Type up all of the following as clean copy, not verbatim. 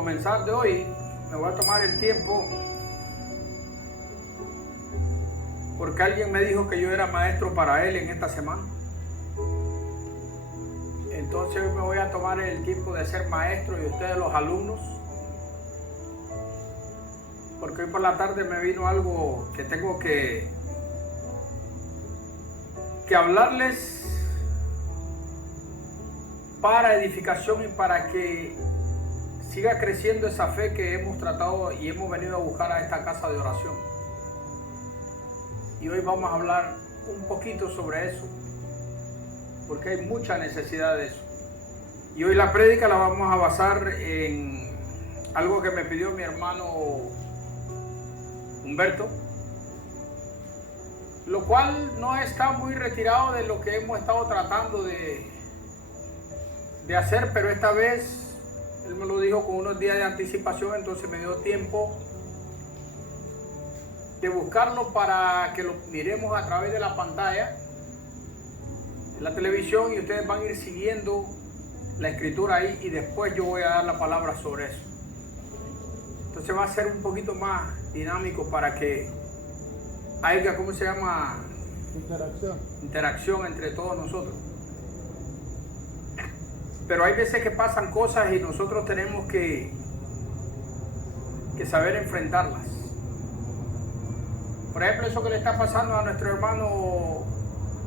comenzar de hoy, me voy a tomar el tiempo porque alguien me dijo que yo era maestro para él en esta semana. Entonces hoy me voy a tomar el tiempo de ser maestro y ustedes los alumnos, porque hoy por la tarde me vino algo que tengo que hablarles para edificación y para que siga creciendo esa fe que hemos tratado y hemos venido a buscar a esta casa de oración. Y hoy vamos a hablar un poquito sobre eso, porque hay mucha necesidad de eso. Y hoy la prédica la vamos a basar en algo que me pidió mi hermano Humberto, lo cual no está muy retirado de lo que hemos estado tratando de hacer, pero esta vez él me lo dijo con unos días de anticipación, entonces me dio tiempo de buscarlo para que lo miremos a través de la pantalla de la televisión, y ustedes van a ir siguiendo la escritura ahí, y después yo voy a dar la palabra sobre eso. Entonces va a ser un poquito más dinámico para que haya, ¿cómo se llama? Interacción entre todos nosotros. Pero hay veces que pasan cosas y nosotros tenemos que saber enfrentarlas. Por ejemplo, eso que le está pasando a nuestro hermano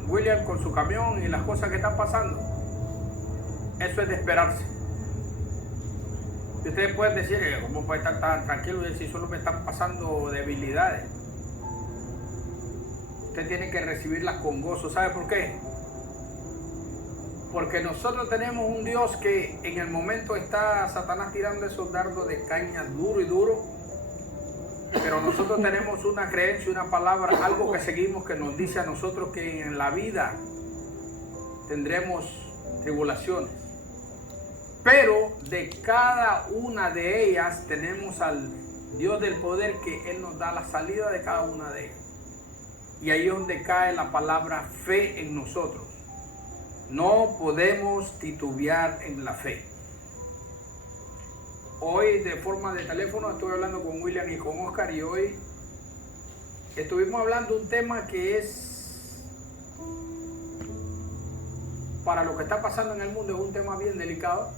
William con su camión y las cosas que están pasando, eso es de esperarse. Y ustedes pueden decir, ¿cómo puede estar tan tranquilo y si solo me están pasando debilidades? Usted tiene que recibirlas con gozo. ¿Sabe por qué? Porque nosotros tenemos un Dios que en el momento está Satanás tirando esos dardos de caña duro y duro, pero nosotros tenemos una creencia, una palabra, algo que seguimos que nos dice a nosotros que en la vida tendremos tribulaciones, pero de cada una de ellas tenemos al Dios del poder, que Él nos da la salida de cada una de ellas. Y ahí es donde cae la palabra fe en nosotros. No podemos titubear en la fe. Hoy de forma de teléfono estuve hablando con William y con Oscar, y hoy estuvimos hablando de un tema que es, para lo que está pasando en el mundo, es un tema bien delicado,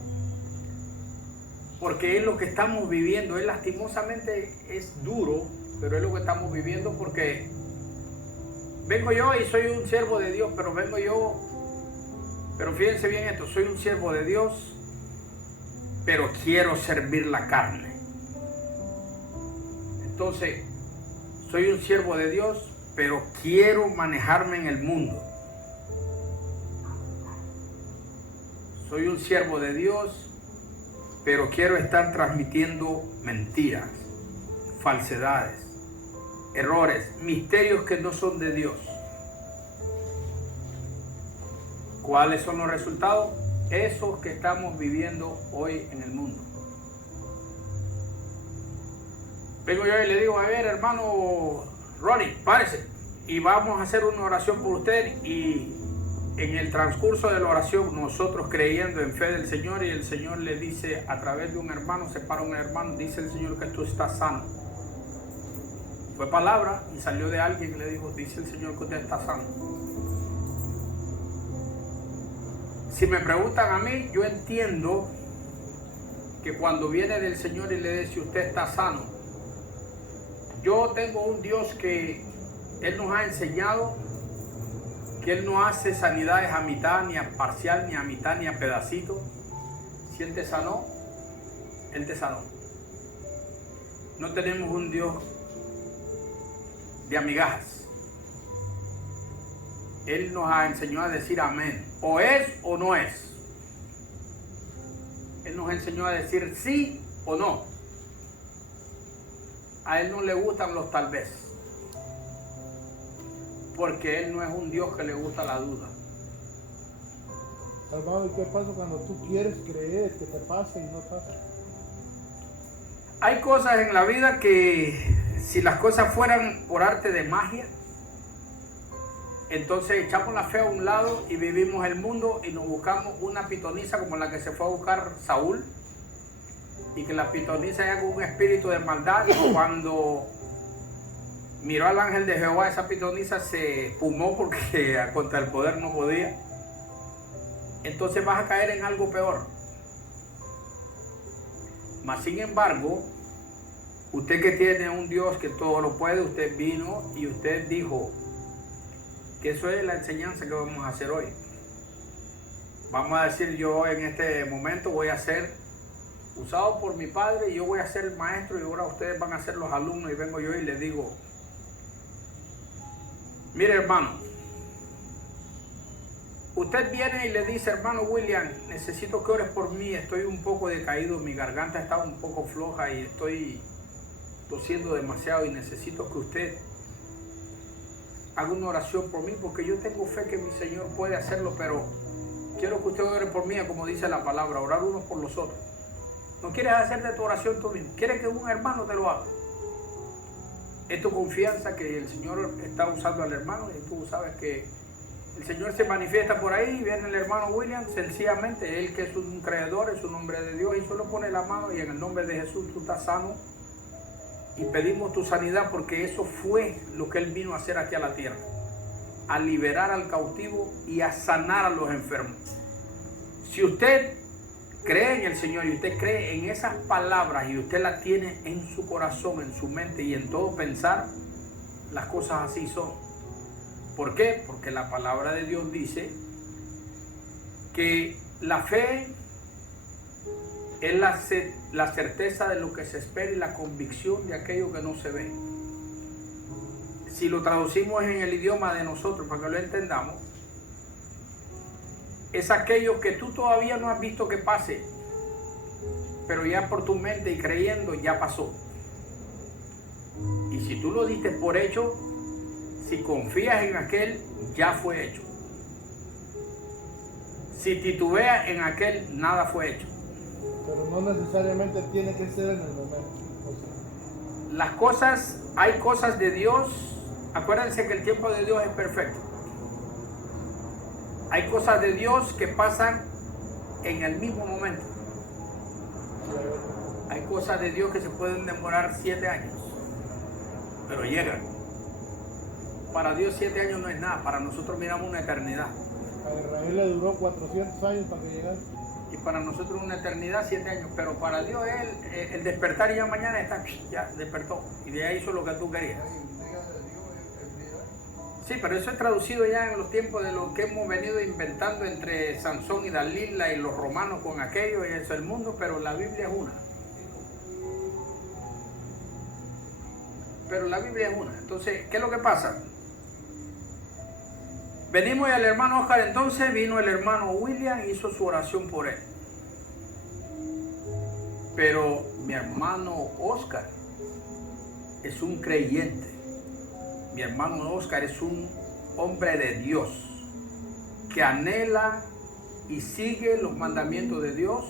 porque es lo que estamos viviendo. Es lastimosamente, es duro, pero es lo que estamos viviendo, porque vengo yo y soy un siervo de Dios, pero fíjense bien esto, soy un siervo de Dios, pero quiero servir la carne. Entonces, soy un siervo de Dios, pero quiero manejarme en el mundo. Soy un siervo de Dios, pero quiero estar transmitiendo mentiras, falsedades, errores, misterios que no son de Dios. ¿Cuáles son los resultados? Esos que estamos viviendo hoy en el mundo. Vengo yo y le digo, a ver, hermano Ronnie, párese y vamos a hacer una oración por usted. Y en el transcurso de la oración, nosotros creyendo en fe del Señor, y el Señor le dice a través de un hermano, se para un hermano, dice el Señor que tú estás sano. Fue palabra y salió de alguien que le dijo, dice el Señor que usted está sano. Si me preguntan a mí, yo entiendo que cuando viene del Señor y le dice usted está sano, yo tengo un Dios que Él nos ha enseñado que Él no hace sanidades a mitad, ni a parcial, ni a mitad, ni a pedacito. Si Él te sanó, Él te sanó. No tenemos un Dios de amigajas. Él nos ha enseñado a decir amén. O es o no es. Él nos enseñó a decir sí o no. A Él no le gustan los tal vez. Porque Él no es un Dios que le gusta la duda. Salvador, ¿y qué pasa cuando tú quieres creer que te pase y no pasa? Hay cosas en la vida que si las cosas fueran por arte de magia, entonces echamos la fe a un lado y vivimos el mundo y nos buscamos una pitonisa como la que se fue a buscar Saúl, y que la pitonisa era con un espíritu de maldad. Cuando miró al ángel de Jehová, esa pitonisa se espumó porque contra el poder no podía. Entonces vas a caer en algo peor. Mas sin embargo, usted que tiene un Dios que todo lo puede, usted vino y usted dijo que eso es la enseñanza que vamos a hacer hoy. Vamos a decir, yo en este momento voy a ser usado por mi padre y yo voy a ser el maestro y ahora ustedes van a ser los alumnos, y vengo yo y les digo, mire hermano, usted viene y le dice, hermano William, necesito que ores por mí, estoy un poco decaído, mi garganta está un poco floja y estoy tosiendo demasiado y necesito que usted haga una oración por mí porque yo tengo fe que mi Señor puede hacerlo, pero quiero que usted ore por mí, como dice la palabra, orar unos por los otros. No quieres hacer de tu oración tú mismo, quieres que un hermano te lo haga. Es tu confianza que el Señor está usando al hermano y tú sabes que el Señor se manifiesta por ahí. Viene el hermano William, sencillamente, él que es un creador, es un hombre de Dios, y solo pone la mano y en el nombre de Jesús tú estás sano. Y pedimos tu sanidad porque eso fue lo que él vino a hacer aquí a la tierra, a liberar al cautivo y a sanar a los enfermos. Si usted cree en el Señor y usted cree en esas palabras y usted las tiene en su corazón, en su mente y en todo pensar, las cosas así son. ¿Por qué? Porque la palabra de Dios dice que la fe es la certeza de lo que se espera y la convicción de aquello que no se ve. Si lo traducimos en el idioma de nosotros para que lo entendamos, es aquello que tú todavía no has visto que pase, pero ya por tu mente y creyendo ya pasó. Y si tú lo diste por hecho, si confías en aquel, ya fue hecho. Si titubeas en aquel, nada fue hecho. Pero no necesariamente tiene que ser en el momento. O sea, Las cosas, hay cosas de Dios, acuérdense que el tiempo de Dios es perfecto. Hay cosas de Dios que pasan en el mismo momento. Hay cosas de Dios que se pueden demorar 7 años, pero llegan. Para Dios 7 años no es nada, para nosotros miramos una eternidad. a Israel le duró 400 años para que llegara. Y para nosotros una eternidad 7 años, pero para Dios el despertar y ya mañana está, ya despertó. Y de ahí hizo lo que tú querías. Sí, pero eso es traducido ya en los tiempos de lo que hemos venido inventando entre Sansón y Dalila y los romanos con aquello y eso, el mundo, pero la Biblia es una. Pero la Biblia es una. Entonces, ¿qué es lo que pasa? Venimos y el hermano Oscar, entonces vino el hermano William y hizo su oración por él. Pero mi hermano Oscar es un creyente. Mi hermano Oscar es un hombre de Dios que anhela y sigue los mandamientos de Dios.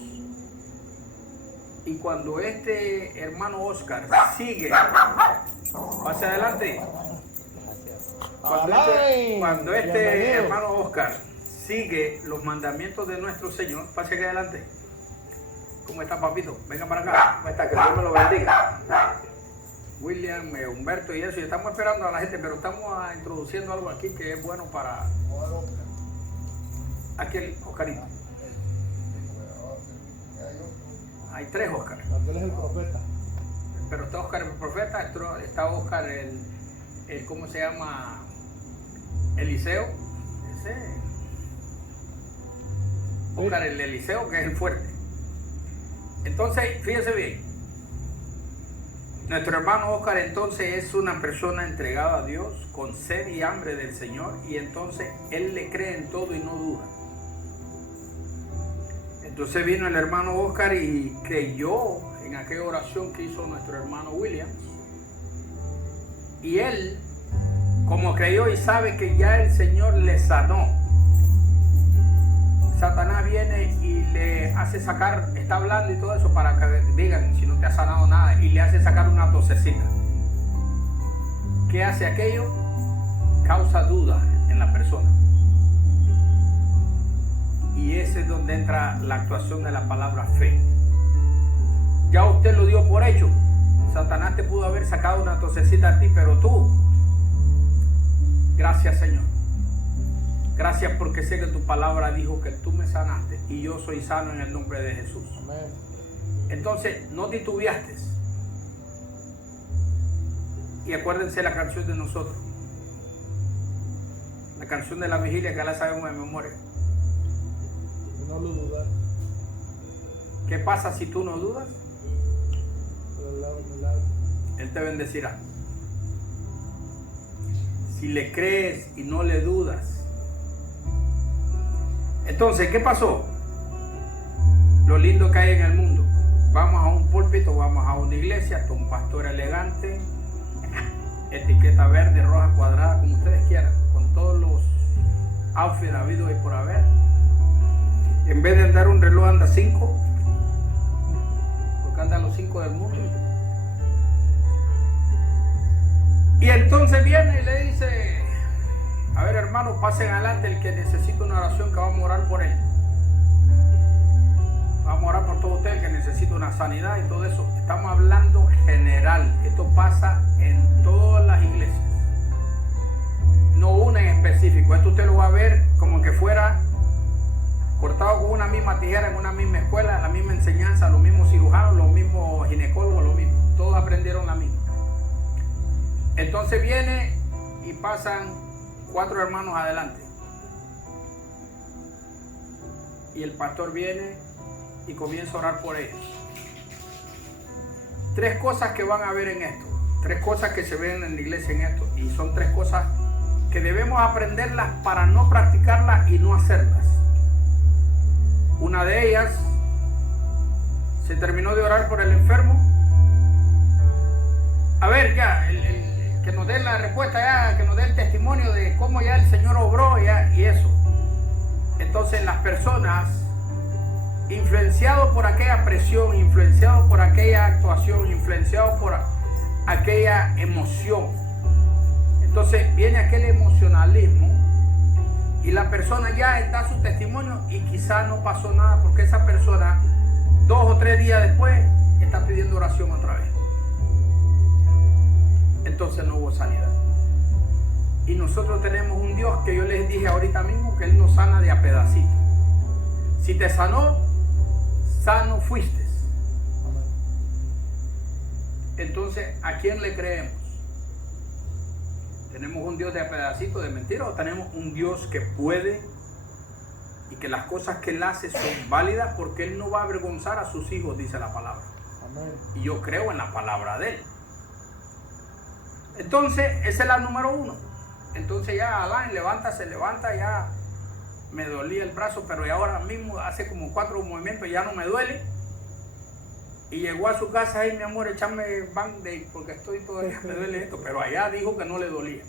Y cuando este hermano Oscar sigue, pase adelante. Cuando este hermano Oscar sigue los mandamientos de nuestro Señor, pase aquí adelante. ¿Cómo está, papito? Venga para acá. ¿Cómo está? Que Dios me lo bendiga. William, Humberto y eso, y estamos esperando a la gente, pero estamos introduciendo algo aquí que es bueno para aquel Oscarito. Hay 3 Oscar. Aquel es el profeta. Pero está Oscar el profeta, está Oscar el ¿cómo se llama? Eliseo. Ese. Oscar el Eliseo, que es el fuerte. Entonces, fíjese bien. Nuestro hermano Oscar entonces es una persona entregada a Dios, con sed y hambre del Señor, y entonces él le cree en todo y no duda. Entonces vino el hermano Oscar y creyó en aquella oración que hizo nuestro hermano William. Y él, como creyó y sabe que ya el Señor le sanó, Satanás viene y le hace sacar, está hablando y todo eso para que digan si no te ha sanado nada, y le hace sacar una tosecita. ¿Qué hace aquello? Causa duda en la persona. Y ese es donde entra la actuación de la palabra fe. ya usted lo dio por hecho. Satanás te pudo haber sacado una tosecita a ti, pero tú, gracias Señor. Gracias porque sé que tu palabra dijo que tú me sanaste y yo soy sano en el nombre de Jesús. Amén. Entonces, no titubeaste. Y acuérdense la canción de nosotros. La canción de la vigilia que la sabemos de memoria. Y no lo dudar. ¿Qué pasa si tú no dudas? Él te bendecirá. Si le crees y no le dudas. Entonces, ¿qué pasó? Lo lindo que hay en el mundo. Vamos a un púlpito, vamos a una iglesia, hasta un pastor elegante, etiqueta verde, roja, cuadrada, como ustedes quieran, con todos los outfits habidos y por haber. En vez de andar un reloj, anda 5, porque andan los 5 del mundo. Y entonces viene y le dice: a ver, hermanos, pasen adelante el que necesita una oración, que vamos a orar por él. Vamos a orar por todo usted que necesita una sanidad y todo eso. Estamos hablando general. Esto pasa en todas las iglesias. No una en específico. Esto usted lo va a ver como que fuera cortado con una misma tijera en una misma escuela, la misma enseñanza, los mismos cirujanos, los mismos ginecólogos, lo mismo. Todos aprendieron la misma. Entonces viene y pasan 4 hermanos adelante. Y el pastor viene y comienza a orar por ellos. 3 cosas que van a ver en esto. 3 cosas que se ven en la iglesia en esto. Y son 3 cosas que debemos aprenderlas para no practicarlas y no hacerlas. Una de ellas, se terminó de orar por el enfermo. A ver, ya, que nos dé la respuesta, ya, que nos dé el testimonio de cómo ya el Señor obró ya, y eso. Entonces las personas, influenciados por aquella presión, influenciados por aquella actuación, influenciados por aquella emoción, entonces viene aquel emocionalismo y la persona ya da su testimonio y quizá no pasó nada, porque esa persona 2 o 3 días después está pidiendo oración otra vez. Entonces no hubo sanidad. Y nosotros tenemos un Dios que yo les dije ahorita mismo que Él nos sana de a pedacitos. Si te sanó, sano fuiste. Entonces, ¿a quién le creemos? ¿Tenemos un Dios de a pedacitos, de mentira, o tenemos un Dios que puede y que las cosas que Él hace son válidas, porque Él no va a avergonzar a sus hijos, dice la palabra? Amén. Y yo creo en la palabra de Él. Entonces, esa es la número 1. Entonces ya Alain se levanta, ya me dolía el brazo, pero ya ahora mismo hace como 4 movimientos, ya no me duele. Y llegó a su casa: y mi amor, échame Band-Aid porque estoy todavía, me duele esto. Pero allá dijo que no le dolía.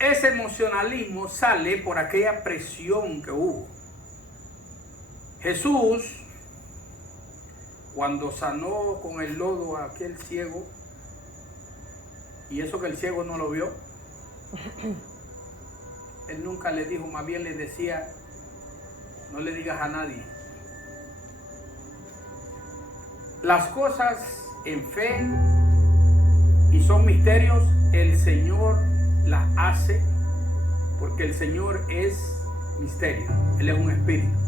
Ese emocionalismo sale por aquella presión que hubo. Jesús, cuando sanó con el lodo a aquel ciego, y eso que el ciego no lo vio, Él nunca le dijo, más bien le decía: no le digas a nadie. Las cosas en fe y son misterios, el Señor las hace, porque el Señor es misterio. Él es un espíritu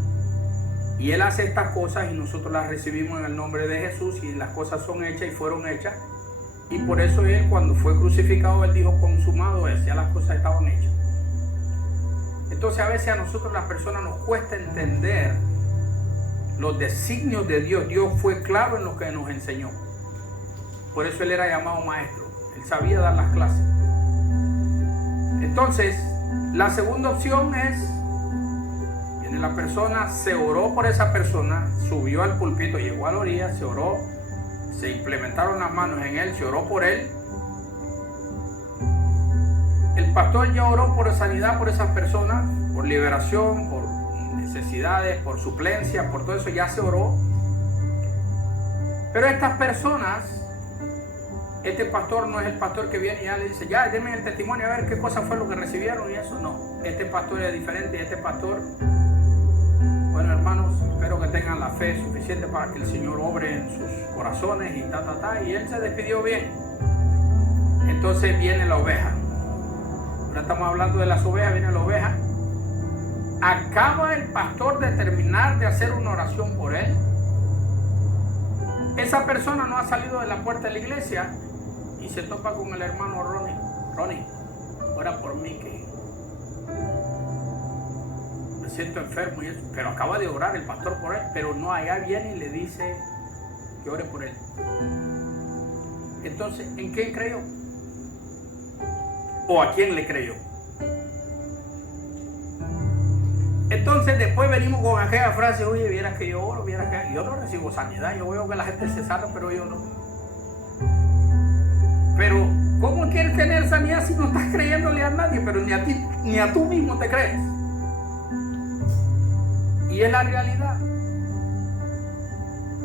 y Él hace estas cosas y nosotros las recibimos en el nombre de Jesús, y las cosas son hechas y fueron hechas. Y por eso Él, cuando fue crucificado, Él dijo: consumado es, ya las cosas estaban hechas. Entonces a veces a nosotros, las personas, nos cuesta entender los designios de Dios. Dios fue claro en lo que nos enseñó. Por eso Él era llamado maestro. Él sabía dar las clases. Entonces, la segunda opción es: viene la persona, se oró por esa persona, subió al púlpito, llegó a la orilla, se oró, se implementaron las manos en él, se oró por él. El pastor ya oró por sanidad por esas personas, por liberación, por necesidades, por suplencia, por todo eso ya se oró. Pero estas personas, este pastor no es el pastor que viene y ya le dice: ya, denme el testimonio a ver qué cosa fue lo que recibieron y eso. No, este pastor es diferente. Este pastor, Bueno, hermanos, espero que tengan la fe suficiente para que el Señor obre en sus corazones y y él se despidió bien. Entonces viene la oveja. Ahora estamos hablando de las ovejas, viene la oveja. Acaba el pastor de terminar de hacer una oración por él. Esa persona no ha salido de la puerta de la iglesia y se topa con el hermano Ronnie. Ronnie, ora por mí que me siento enfermo y eso. Pero acaba de orar el pastor por él, pero no, allá viene y le dice que ore por él. Entonces, ¿en quién creyó? ¿O a quién le creyó? Entonces después venimos con aquella frase, oye, vieras que yo oro, vieras que yo no recibo sanidad, yo veo que la gente se sana, pero yo no. Pero, ¿cómo quieres tener sanidad si no estás creyéndole a nadie? Pero ni a ti, ni a tú mismo te crees. Y es la realidad.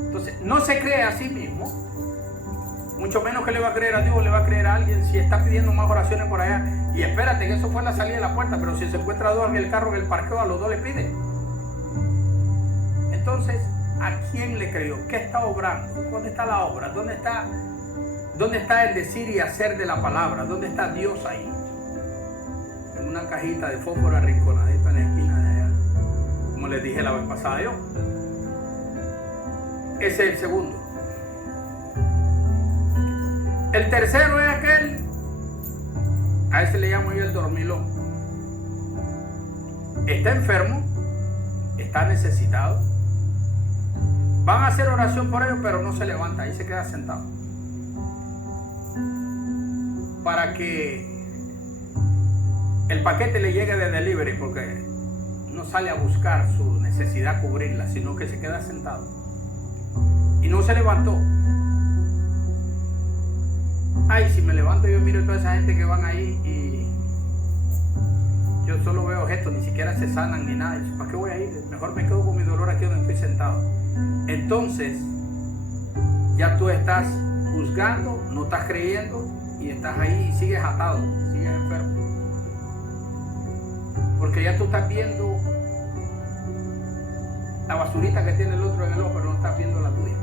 Entonces, no se cree a sí mismo, mucho menos que le va a creer a Dios, le va a creer a alguien si está pidiendo más oraciones por allá. Y espérate, que eso fue la salida de la puerta, pero si se encuentra dos en el carro, en el parqueo, a los dos le pide. Entonces, ¿a quién le creyó? ¿Qué está obrando? ¿Dónde está la obra? ¿Dónde está el decir y hacer de la palabra? ¿Dónde está Dios ahí? En una cajita de fósforo arrinconadita en la esquina de allá, como les dije la vez pasada yo. Ese es el segundo. El tercero es aquel, a ese le llamo yo el dormilón. Está enfermo, está necesitado. Van a hacer oración por ellos, pero no se levanta, ahí se queda sentado. Para que el paquete le llegue de delivery, porque no sale a buscar su necesidad, cubrirla, sino que se queda sentado. Y no se levantó. Ay, si me levanto yo miro a toda esa gente que van ahí y yo solo veo gestos, ni siquiera se sanan ni nada. ¿Para qué voy a ir? Mejor me quedo con mi dolor aquí donde estoy sentado. Entonces, ya tú estás juzgando, no estás creyendo y estás ahí y sigues atado, sigues enfermo. Porque ya tú estás viendo la basurita que tiene el otro en el ojo, pero no estás viendo la tuya.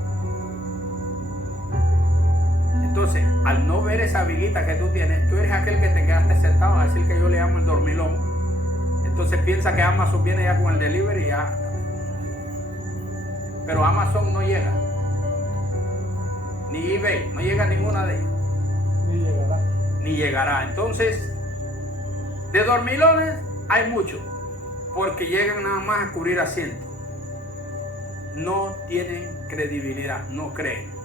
Entonces, al no ver esa viguita que tú tienes, tú eres aquel que te quedaste sentado, a decir que yo le llamo el dormilón. Entonces piensa que Amazon viene ya con el delivery ya. Pero Amazon no llega. Ni eBay, no llega ninguna de ellas. Ni llegará. Entonces, de dormilones hay muchos, porque llegan nada más a cubrir asientos. No tienen credibilidad, no creen.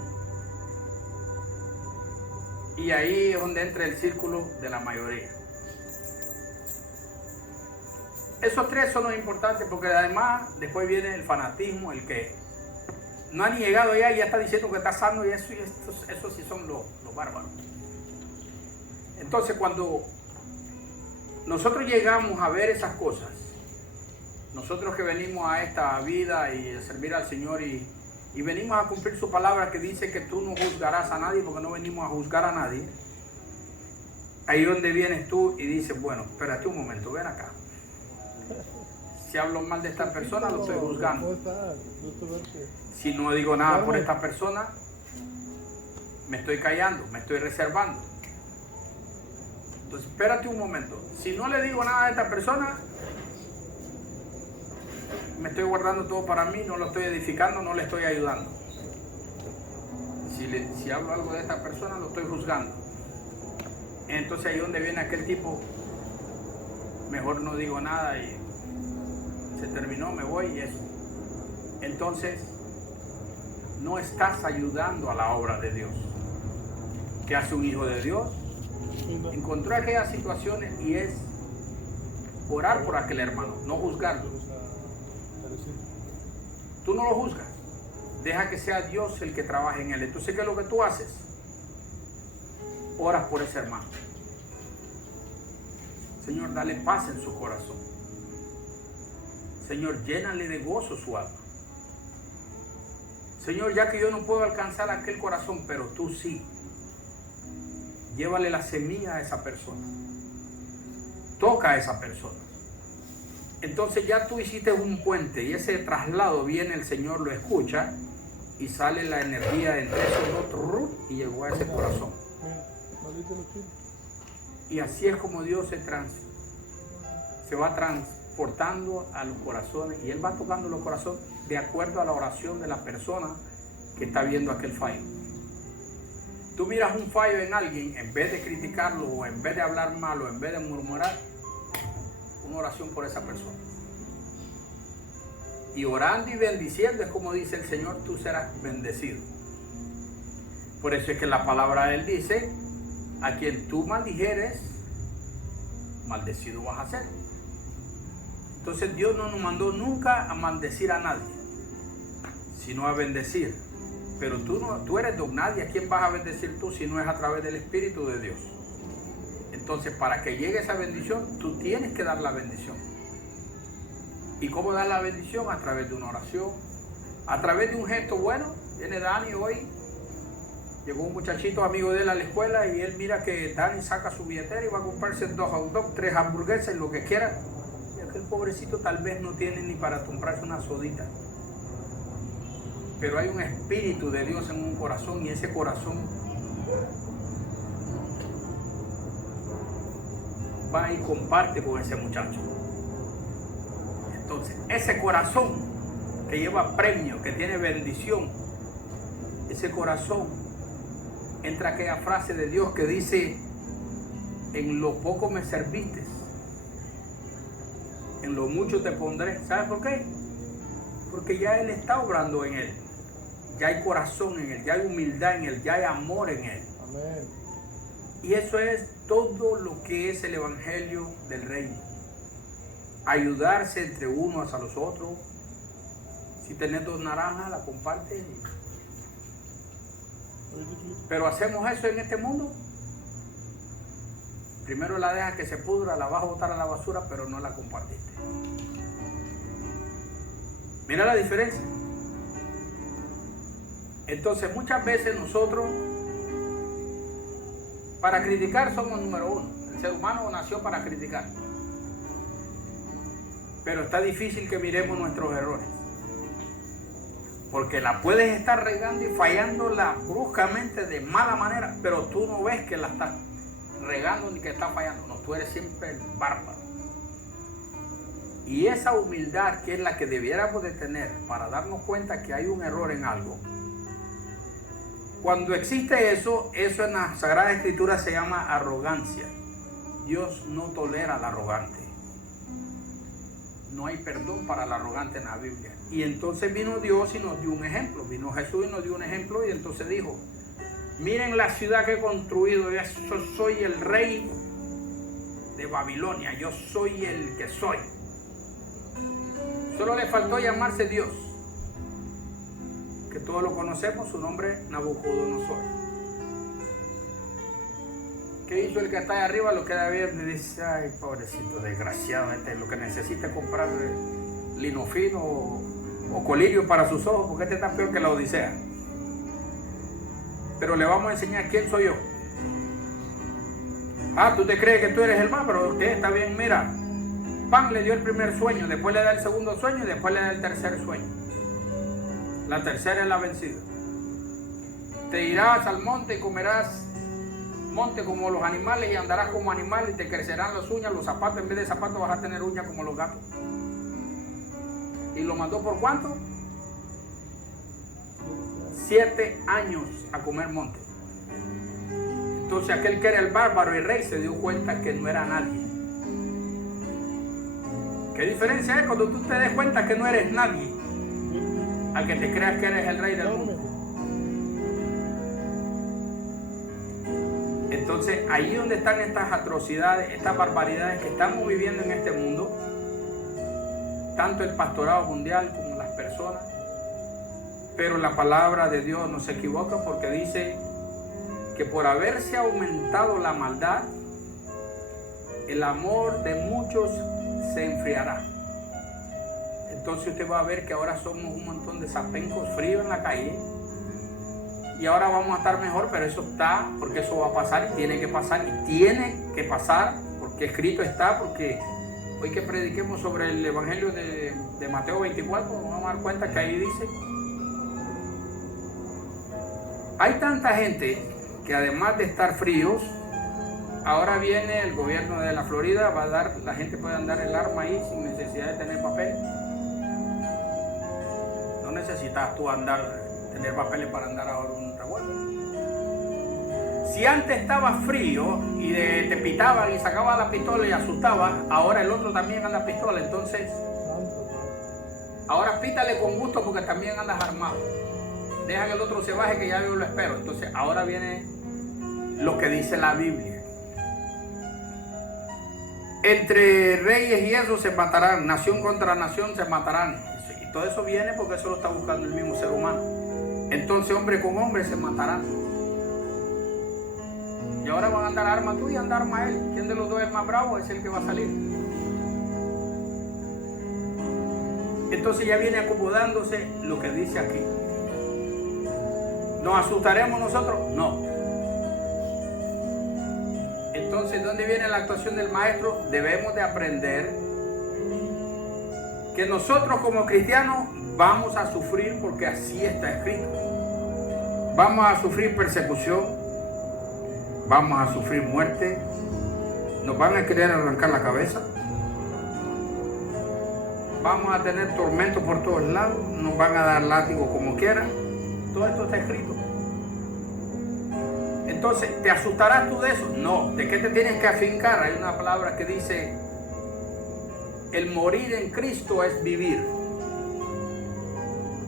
Y ahí es donde entra el círculo de la mayoría. Esos tres son los importantes, porque además después viene el fanatismo, el que no ha ni llegado allá y ya está diciendo que está sano, y eso sí son los bárbaros. Entonces, cuando nosotros llegamos a ver esas cosas, nosotros que venimos a esta vida y a servir al Señor y venimos a cumplir su palabra que dice que tú no juzgarás a nadie, porque no venimos a juzgar a nadie. Ahí donde vienes tú y dices, bueno, espérate un momento, ven acá. Si hablo mal de esta persona, lo estoy juzgando. Si no digo nada por esta persona, me estoy callando, me estoy reservando. Entonces, espérate un momento. Si no le digo nada a esta persona, me estoy guardando todo para mí, no lo estoy edificando, no le estoy ayudando. Si hablo algo de esta persona, lo estoy juzgando. Entonces ahí donde viene aquel tipo, mejor no digo nada y se terminó, me voy y eso. Entonces, no estás ayudando a la obra de Dios. ¿Qué hace un hijo de Dios? Encontró aquellas situaciones y es orar por aquel hermano, no juzgarlo. Tú no lo juzgas, deja que sea Dios el que trabaje en él. Entonces, ¿qué es lo que tú haces? Oras por ese hermano. Señor, dale paz en su corazón. Señor, llénale de gozo su alma. Señor, ya que yo no puedo alcanzar aquel corazón, pero tú sí. Llévale la semilla a esa persona. Toca a esa persona. Entonces ya tú hiciste un puente y ese traslado viene, el Señor lo escucha y sale la energía entre esos dos y llegó a ese corazón. Y así es como Dios se va transportando a los corazones y Él va tocando los corazones de acuerdo a la oración de la persona que está viendo aquel fallo. Tú miras un fallo en alguien, en vez de criticarlo o en vez de hablar mal o en vez de murmurar, una oración por esa persona. Y orando y bendiciendo es como dice el Señor, tú serás bendecido. Por eso es que la palabra de Él dice, a quien tú maldijeres, maldecido vas a ser. Entonces Dios no nos mandó nunca a maldecir a nadie, sino a bendecir. Pero tú eres don nadie. ¿A quién vas a bendecir tú si no es a través del Espíritu de Dios? Entonces, para que llegue esa bendición, tú tienes que dar la bendición. ¿Y cómo dar la bendición? A través de una oración, a través de un gesto bueno. Viene Dani hoy, llegó un muchachito amigo de él a la escuela y él mira que Dani saca su billetera y va a comprarse 2 hot dogs, 3 hamburguesas y lo que quiera. Y aquel pobrecito tal vez no tiene ni para comprarse una sodita. Pero hay un espíritu de Dios en un corazón y ese corazón va y comparte con ese muchacho. Entonces, ese corazón que lleva premio, que tiene bendición, ese corazón entra aquella frase de Dios que dice, en lo poco me serviste, en lo mucho te pondré. ¿Sabes por qué? Porque ya Él está obrando en él. Ya hay corazón en él, ya hay humildad en él, ya hay amor en él. Amén. Y eso es todo lo que es el evangelio del reino. Ayudarse entre unos a los otros. Si tenés 2 naranjas, la compartes. Pero hacemos eso en este mundo. Primero la dejas que se pudra, la vas a botar a la basura, pero no la compartiste. Mira la diferencia. Entonces muchas veces nosotros, para criticar somos número 1. El ser humano nació para criticar. Pero está difícil que miremos nuestros errores. Porque la puedes estar regando y fallándola bruscamente de mala manera, pero tú no ves que la estás regando ni que está fallando. No, tú eres siempre el bárbaro. Y esa humildad que es la que debiéramos de tener para darnos cuenta que hay un error en algo. Cuando existe eso en la Sagrada Escritura se llama arrogancia. Dios no tolera al arrogante. No hay perdón para el arrogante en la Biblia. Y entonces vino Dios y nos dio un ejemplo. Vino Jesús y nos dio un ejemplo y entonces dijo, miren la ciudad que he construido, yo soy el rey de Babilonia, yo soy el que soy. Solo le faltó llamarse Dios, que todos lo conocemos, su nombre Nabucodonosor. ¿Qué hizo el que está ahí arriba? Lo queda viendo y dice, ay, pobrecito, desgraciado, lo que necesita es comprar lino fino o colirio para sus ojos, porque este está peor que la Odisea. Pero le vamos a enseñar quién soy yo. Ah, tú te crees que tú eres el más, pero usted está bien, mira. Pan le dio el primer sueño, después le da el segundo sueño y después le da el tercer sueño. La tercera es la vencida. Te irás al monte y comerás monte como los animales y andarás como animal y te crecerán las uñas, los zapatos, en vez de zapatos vas a tener uñas como los gatos. ¿Y lo mandó por cuánto? 7 años a comer monte. Entonces aquel que era el bárbaro y rey se dio cuenta que no era nadie. ¿Qué diferencia es cuando tú te des cuenta que no eres nadie al que te creas que eres el rey del mundo? Entonces ahí donde están estas atrocidades, estas barbaridades que estamos viviendo en este mundo, tanto el pastorado mundial como las personas. Pero la palabra de Dios no se equivoca porque dice que por haberse aumentado la maldad, el amor de muchos se enfriará. Entonces usted va a ver que ahora somos un montón de zapencos fríos en la calle y ahora vamos a estar mejor, pero eso está, porque eso va a pasar y tiene que pasar porque escrito está, porque hoy que prediquemos sobre el Evangelio de Mateo 24, nos vamos a dar cuenta que ahí dice, hay tanta gente que además de estar fríos, ahora viene el gobierno de la Florida, va a dar, la gente puede andar el arma ahí sin necesidad de tener papel. No necesitas tú tener papeles para andar ahora un revólver. Si antes estaba frío y te pitaban y sacaban la pistola y asustaban, ahora el otro también anda pistola, entonces ahora pítale con gusto porque también andas armado. Deja que el otro se baje que ya yo lo espero. Entonces ahora viene lo que dice la Biblia. Entre reyes y eso se matarán, nación contra nación se matarán. Y todo eso viene porque eso lo está buscando el mismo ser humano. Entonces hombre con hombre se matarán. Y ahora van a andar arma tú y andar arma él. ¿Quién de los dos es más bravo? Es el que va a salir. Entonces ya viene acomodándose lo que dice aquí. ¿Nos asustaremos nosotros? No. Entonces, ¿dónde viene la actuación del maestro? Debemos de aprender que nosotros como cristianos vamos a sufrir porque así está escrito. Vamos a sufrir persecución. Vamos a sufrir muerte, nos van a querer arrancar la cabeza, vamos a tener tormento por todos lados, nos van a dar látigo como quieran, todo esto está escrito. Entonces, ¿te asustarás tú de eso? No. ¿De qué te tienes que afincar? Hay una palabra que dice, el morir en Cristo es vivir.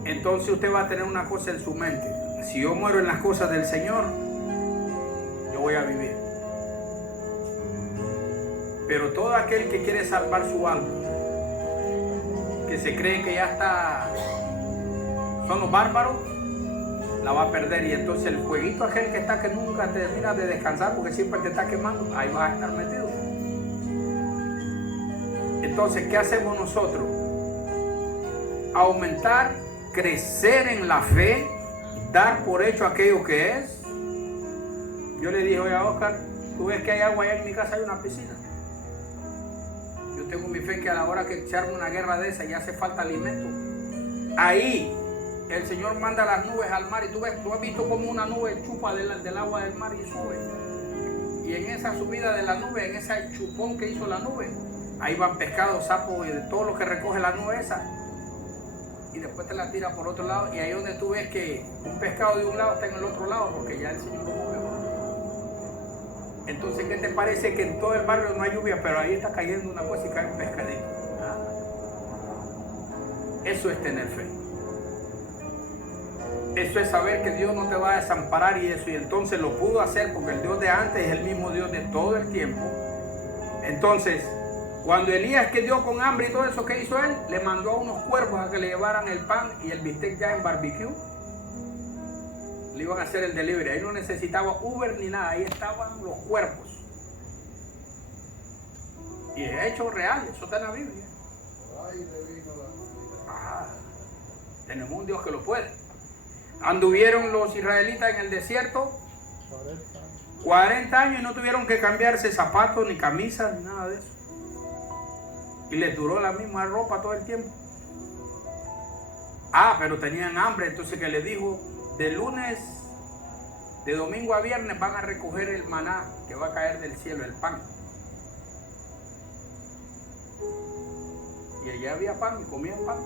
Entonces usted va a tener una cosa en su mente, si yo muero en las cosas del Señor, yo voy a vivir. Pero todo aquel que quiere salvar su alma, que se cree que ya está, son los bárbaros, la va a perder. Y entonces el fueguito aquel que está que nunca termina de descansar porque siempre te está quemando, ahí vas a estar metido. Entonces, ¿qué hacemos nosotros? Aumentar, crecer en la fe, dar por hecho aquello que es. Yo le dije hoy a Oscar, tú ves que hay agua allá en mi casa, hay una piscina. Yo tengo mi fe que a la hora que echarme una guerra de esa ya hace falta alimento. Ahí el Señor manda las nubes al mar y tú has visto como una nube chupa del agua del mar y sube. Y en esa subida de la nube, en ese chupón que hizo la nube, ahí van pescados, sapos y de todo lo que recoge la nube esa. Y después te la tira por otro lado y ahí donde tú ves que un pescado de un lado está en el otro lado porque ya el Señor lo mueve. Entonces, ¿qué te parece que en todo el barrio no hay lluvia, pero ahí está cayendo una cosa y cae un pescadito? Eso es tener fe. Eso es saber que Dios no te va a desamparar y eso. Y entonces lo pudo hacer porque el Dios de antes es el mismo Dios de todo el tiempo. Entonces, cuando Elías quedó con hambre y todo eso que hizo él, le mandó a unos cuervos a que le llevaran el pan y el bistec ya en barbecue. Le iban a hacer el delivery. Ahí no necesitaba Uber ni nada. Ahí estaban los cuervos. Y es hecho real. Eso está en la Biblia. Tenemos un Dios que lo puede. Anduvieron los israelitas en el desierto 40 años y no tuvieron que cambiarse zapatos, ni camisas, ni nada de eso. Y les duró la misma ropa todo el tiempo. Pero tenían hambre. Entonces, que les dijo, de domingo a viernes van a recoger el maná que va a caer del cielo, el pan. Y allá había pan y comían pan.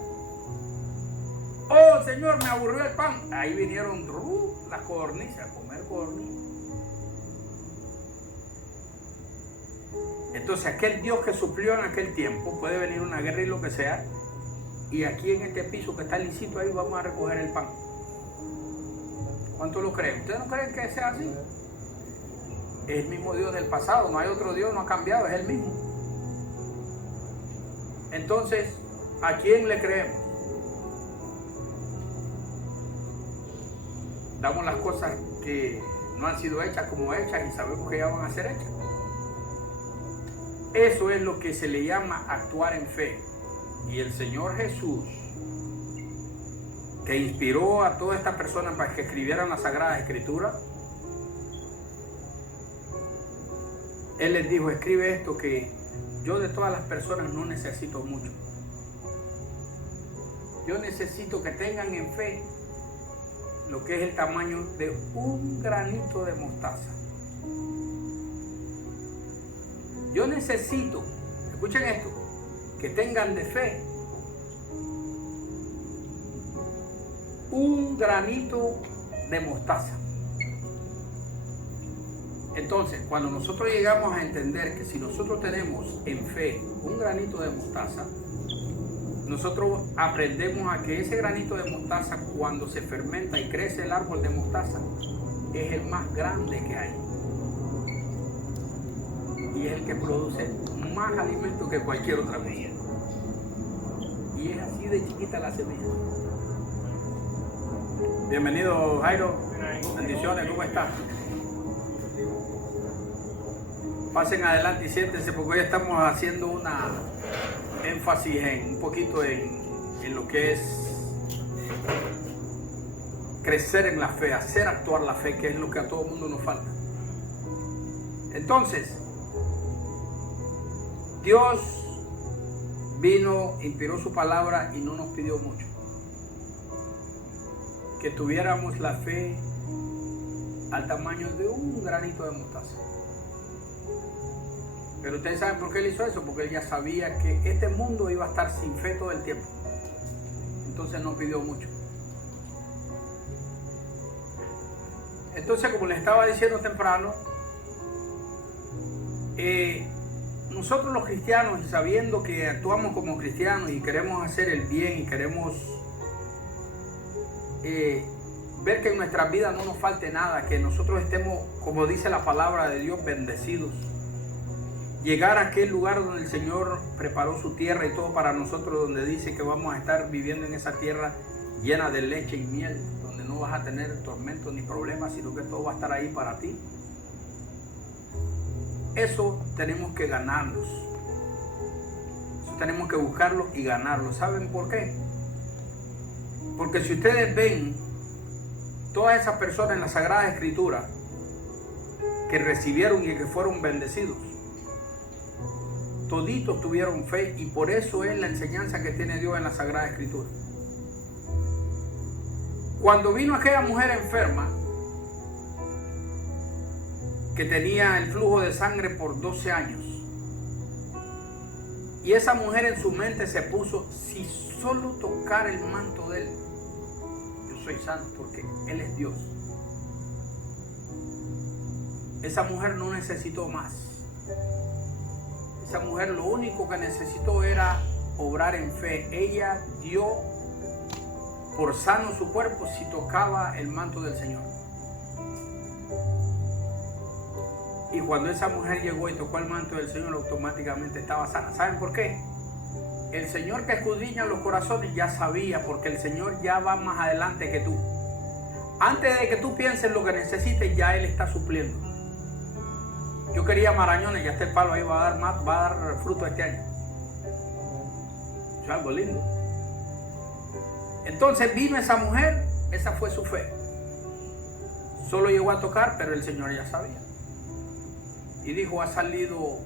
Oh, Señor, me aburrió el pan. Ahí vinieron las codornices a comer codornices. Entonces, aquel Dios que suplió en aquel tiempo, puede venir una guerra y lo que sea, y aquí en este piso que está lisito, ahí vamos a recoger el pan. ¿Cuánto lo creen? ¿Ustedes no creen que sea así? Es el mismo Dios del pasado, no hay otro Dios, no ha cambiado, es el mismo. Entonces, ¿a quién le creemos? Damos las cosas que no han sido hechas como hechas y sabemos que ya van a ser hechas. Eso es lo que se le llama actuar en fe. Y el Señor Jesús, que inspiró a todas estas personas para que escribieran las Sagradas Escrituras, Él les dijo, escribe esto, que Yo de todas las personas no necesito mucho. Yo necesito que tengan en fe lo que es el tamaño de un granito de mostaza. Yo necesito, escuchen esto, que tengan de fe un granito de mostaza. Entonces, cuando nosotros llegamos a entender que si nosotros tenemos en fe un granito de mostaza, nosotros aprendemos a que ese granito de mostaza, cuando se fermenta y crece el árbol de mostaza, es el más grande que hay. Y es el que produce más alimento que cualquier otra cosa. Y es así de chiquita la semilla. Bienvenido, Jairo. Bendiciones, ¿cómo estás? Pasen adelante y siéntense, porque hoy estamos haciendo una énfasis un poquito en lo que es crecer en la fe, hacer actuar la fe, que es lo que a todo mundo nos falta. Entonces, Dios vino, inspiró su palabra y no nos pidió mucho. Que tuviéramos la fe al tamaño de un granito de mostaza. Pero ustedes saben por qué él hizo eso, porque él ya sabía que este mundo iba a estar sin fe todo el tiempo. Entonces no pidió mucho. Entonces, como les estaba diciendo temprano, nosotros los cristianos, sabiendo que actuamos como cristianos y queremos hacer el bien y queremos ver que en nuestras vidas no nos falte nada, que nosotros estemos, como dice la palabra de Dios, bendecidos. Llegar a aquel lugar donde el Señor preparó su tierra y todo para nosotros, donde dice que vamos a estar viviendo en esa tierra llena de leche y miel, donde no vas a tener tormentos ni problemas, sino que todo va a estar ahí para ti. Eso tenemos que ganarnos. Eso tenemos que buscarlo y ganarlo. ¿Saben por qué? Porque si ustedes ven todas esas personas en la Sagrada Escritura que recibieron y que fueron bendecidos, toditos tuvieron fe, y por eso es la enseñanza que tiene Dios en la Sagrada Escritura. Cuando vino aquella mujer enferma que tenía el flujo de sangre por 12 años, y esa mujer en su mente se puso: si solo tocar el manto de él, yo soy sano, porque él es Dios. Esa mujer no necesitó más. Esa mujer lo único que necesitó era obrar en fe. Ella dio por sano su cuerpo si tocaba el manto del Señor. Y cuando esa mujer llegó y tocó el manto del Señor, automáticamente estaba sana. ¿Saben por qué? El Señor que escudriña los corazones ya sabía, porque el Señor ya va más adelante que tú. Antes de que tú pienses lo que necesites, ya Él está supliendo. Yo quería marañones, ya este palo ahí va a dar fruto este año. Es algo lindo. Entonces vino esa mujer, esa fue su fe. Solo llegó a tocar, pero el Señor ya sabía. Y dijo: ha salido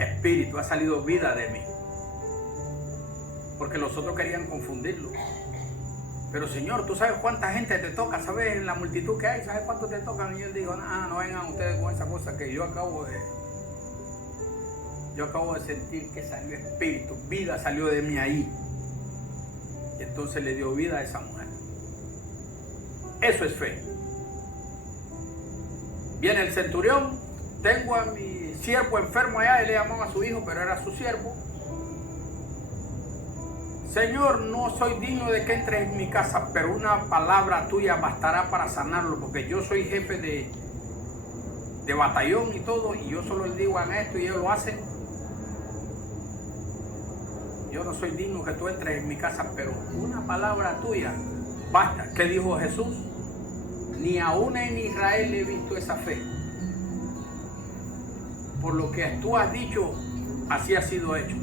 espíritu, ha salido vida de mí. Porque los otros querían confundirlo. Pero Señor, tú sabes cuánta gente te toca, sabes en la multitud que hay, sabes cuánto te tocan. Y él dijo: no vengan ustedes con esa cosa, que yo acabo de sentir que salió espíritu, vida salió de mí ahí. Y entonces le dio vida a esa mujer. Eso es fe. Viene el centurión: tengo a mi siervo enfermo allá. Y le llamaba a su hijo, pero era su siervo. Señor, no soy digno de que entres en mi casa, pero una palabra tuya bastará para sanarlo, porque yo soy jefe de batallón y todo, y yo solo les digo: hagan esto, y ellos lo hacen. Yo no soy digno que tú entres en mi casa, pero una palabra tuya basta. ¿Qué dijo Jesús? Ni aún en Israel he visto esa fe. Por lo que tú has dicho, así ha sido hecho.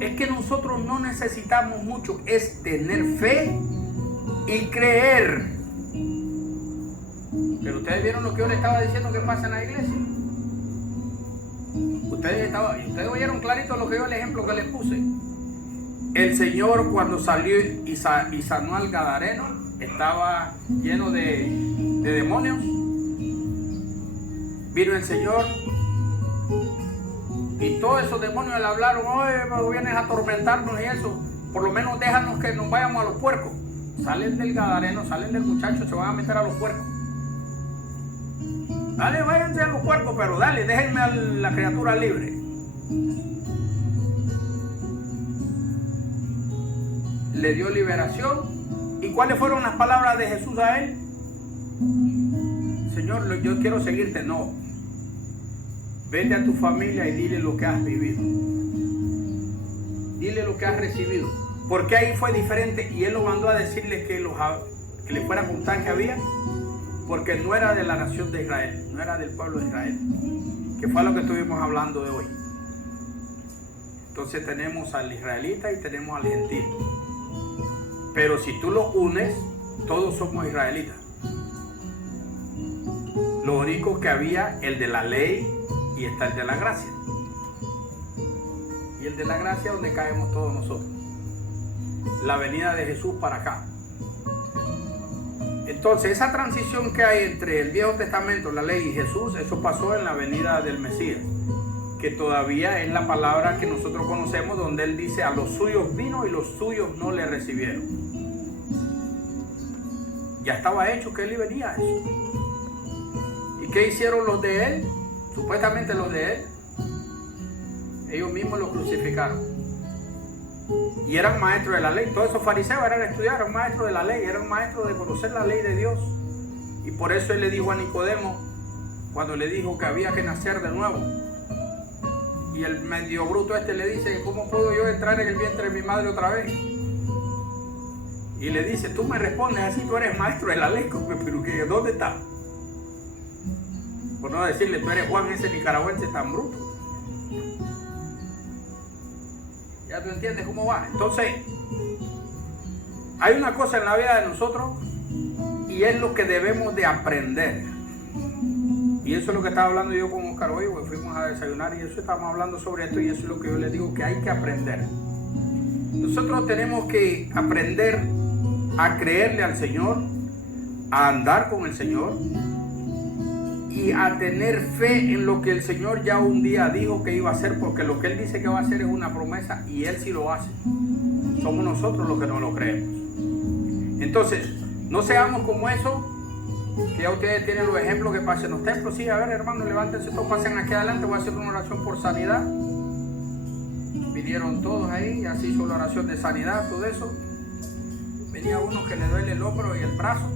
Es que nosotros no necesitamos mucho, es tener fe y creer. Pero ustedes vieron lo que yo les estaba diciendo que pasa en la iglesia. Ustedes oyeron clarito lo que yo, el ejemplo que les puse. El Señor cuando salió y sanó al gadareno, estaba lleno de demonios. Vino el Señor y todos esos demonios le hablaron: oye, vienes a atormentarnos y eso, por lo menos déjanos que nos vayamos a los puercos. Salen del gadareno, salen del muchacho, se van a meter a los puercos. Dale, váyanse a los puercos, pero dale, déjenme a la criatura libre. Le dio liberación. ¿Y cuáles fueron las palabras de Jesús a él? Señor, yo quiero seguirte. No. Vete a tu familia y dile lo que has vivido. Dile lo que has recibido. Porque ahí fue diferente y él lo mandó a decirle que le fuera a contar que había. Porque no era de la nación de Israel, no era del pueblo de Israel, que fue lo que estuvimos hablando de hoy. Entonces tenemos al israelita y tenemos al gentil. Pero si tú los unes, todos somos israelitas. Lo único que había, el de la ley y está el de la gracia. Y el de la gracia donde caemos todos nosotros. La venida de Jesús para acá. Entonces, esa transición que hay entre el Viejo Testamento, la ley y Jesús, eso pasó en la venida del Mesías, que todavía es la palabra que nosotros conocemos, donde él dice: a los suyos vino y los suyos no le recibieron. Ya estaba hecho que él venía a eso. ¿Y qué hicieron los de él? Supuestamente los de él, ellos mismos lo crucificaron. Y eran maestros de la ley. Todos esos fariseos eran estudiados, eran maestros de la ley, eran maestros de conocer la ley de Dios. Y por eso él le dijo a Nicodemo, cuando le dijo que había que nacer de nuevo, y el medio bruto le dice: ¿cómo puedo yo entrar en el vientre de mi madre otra vez? Y le dice: tú me respondes así, tú eres maestro de la ley, pero ¿dónde está? Por no decirle: tú eres Juan ese nicaragüense tan bruto. ¿Ya tú entiendes cómo va? Entonces, hay una cosa en la vida de nosotros y es lo que debemos de aprender. Y eso es lo que estaba hablando yo con Oscar hoy, porque fuimos a desayunar y eso estábamos hablando sobre esto, y eso es lo que yo les digo que hay que aprender. Nosotros tenemos que aprender a creerle al Señor, a andar con el Señor y a tener fe en lo que el Señor ya un día dijo que iba a hacer, porque lo que Él dice que va a hacer es una promesa y Él sí lo hace. Somos nosotros los que no lo creemos. Entonces, no seamos como eso, que ya ustedes tienen los ejemplos que pasan en los templos. Sí, a ver, hermanos, levántense todos, pasen aquí adelante, voy a hacer una oración por sanidad. Vinieron todos ahí, así hizo la oración de sanidad, todo eso. Venía uno que le duele el hombro y el brazo,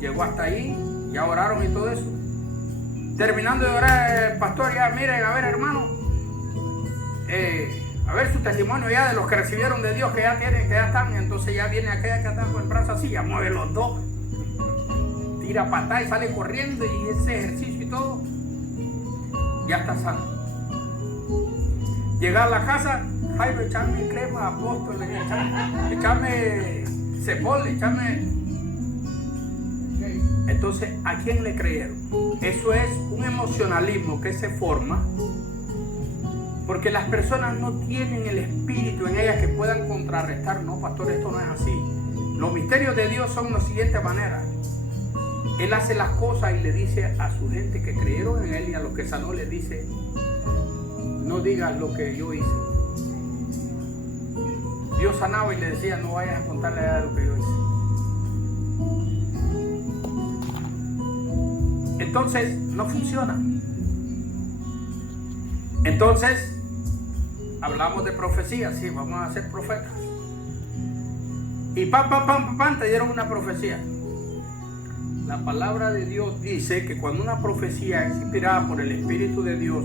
llegó hasta ahí. Ya oraron y todo eso. Terminando de orar, el pastor ya: miren, a ver, hermano, a ver su testimonio ya de los que recibieron de Dios, que ya tienen, que ya están. Entonces ya viene aquella que está con el brazo así, ya mueve los dos, tira patada y sale corriendo, y ese ejercicio y todo, ya está sano. Llegar a la casa: Jairo, echame crema, apóstol, echame cepol, echame. Entonces, ¿a quién le creyeron? Eso es un emocionalismo que se forma porque las personas no tienen el espíritu en ellas que puedan contrarrestar. No, pastor, esto no es así. Los misterios de Dios son de la siguiente manera: Él hace las cosas y le dice a su gente que creyeron en Él, y a los que sanó les dice: no digas lo que yo hice. Dios sanaba y le decía: no vayas a contarle a lo que yo hice. Entonces no funciona. Entonces hablamos de profecía. Sí, vamos a ser profetas. Y te dieron una profecía. La palabra de Dios dice que cuando una profecía es inspirada por el Espíritu de Dios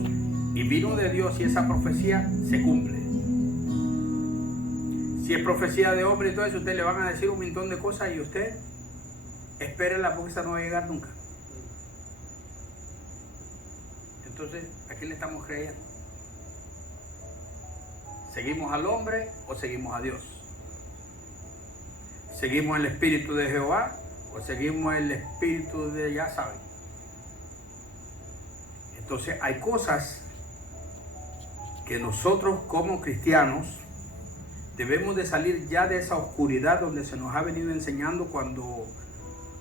y vino de Dios, y esa profecía se cumple. Si es profecía de hombre y todo eso, ustedes le van a decir un montón de cosas y usted espérela, porque esa no va a llegar nunca. Entonces, ¿a quién le estamos creyendo? ¿Seguimos al hombre o seguimos a Dios? ¿Seguimos el Espíritu de Jehová o seguimos el Espíritu de ya saben? Entonces, hay cosas que nosotros como cristianos debemos de salir ya de esa oscuridad donde se nos ha venido enseñando cuando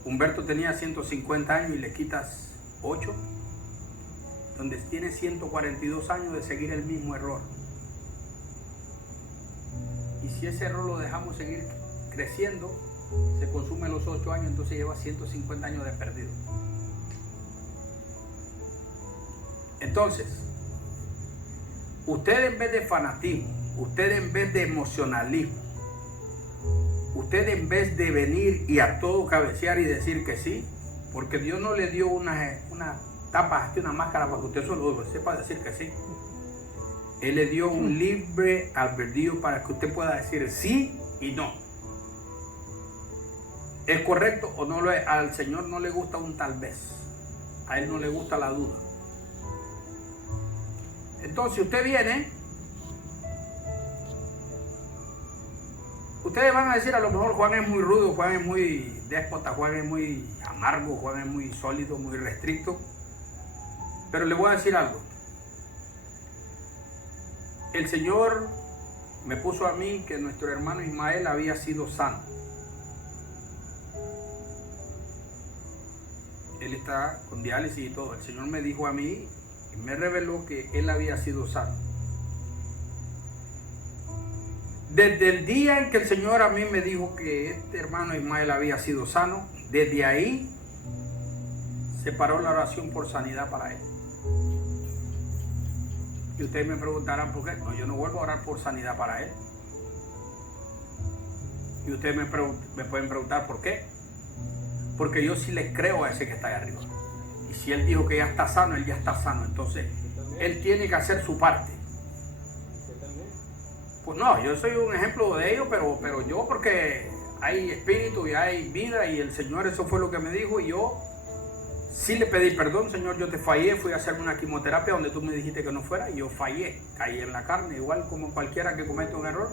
Humberto tenía 150 años y le quitas 8, donde tiene 142 años de seguir el mismo error. Y si ese error lo dejamos seguir creciendo, se consume los 8 años, entonces lleva 150 años de perdido. Entonces, usted en vez de fanatismo, usted en vez de emocionalismo, usted en vez de venir y a todo cabecear y decir que sí, porque Dios no le dio una tapa, una máscara para que usted solo sepa decir que sí. Él le dio un libre albedrío para que usted pueda decir sí y no. ¿Es correcto o no lo es? Al Señor no le gusta un tal vez. A Él no le gusta la duda. Entonces usted viene, ustedes van a decir a lo mejor Juan es muy rudo, Juan es muy déspota, Juan es muy amargo, Juan es muy sólido, muy restricto. Pero le voy a decir algo. El Señor me puso a mí que nuestro hermano Ismael había sido sano. Él está con diálisis y todo. El Señor me dijo a mí y me reveló que él había sido sano. Desde el día en que el Señor a mí me dijo que este hermano Ismael había sido sano, desde ahí se paró la oración por sanidad para él. Y ustedes me preguntarán por qué. No, yo no vuelvo a orar por sanidad para él. Y ustedes me pueden preguntar por qué. Porque yo sí le creo a ese que está ahí arriba. Y si él dijo que ya está sano, él ya está sano. Entonces, él tiene que hacer su parte. Pues no, yo soy un ejemplo de ello, pero yo porque hay espíritu y hay vida y el Señor eso fue lo que me dijo y yo sí le pedí perdón. Señor, yo te fallé, fui a hacerme una quimioterapia donde tú me dijiste que no fuera y yo fallé, caí en la carne, igual como cualquiera que comete un error.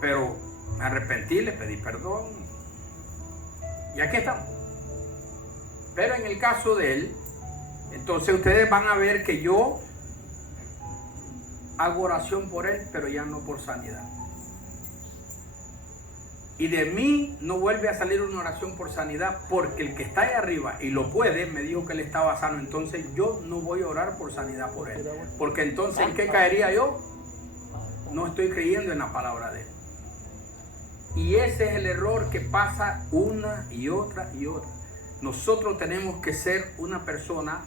Pero me arrepentí, le pedí perdón y aquí estamos. Pero en el caso de él, entonces ustedes van a ver que yo hago oración por él, pero ya no por sanidad. Y de mí no vuelve a salir una oración por sanidad, porque el que está ahí arriba y lo puede, me dijo que él estaba sano. Entonces yo no voy a orar por sanidad por él. Porque entonces, ¿en qué caería yo? No estoy creyendo en la palabra de él. Y ese es el error que pasa una y otra y otra. Nosotros tenemos que ser una persona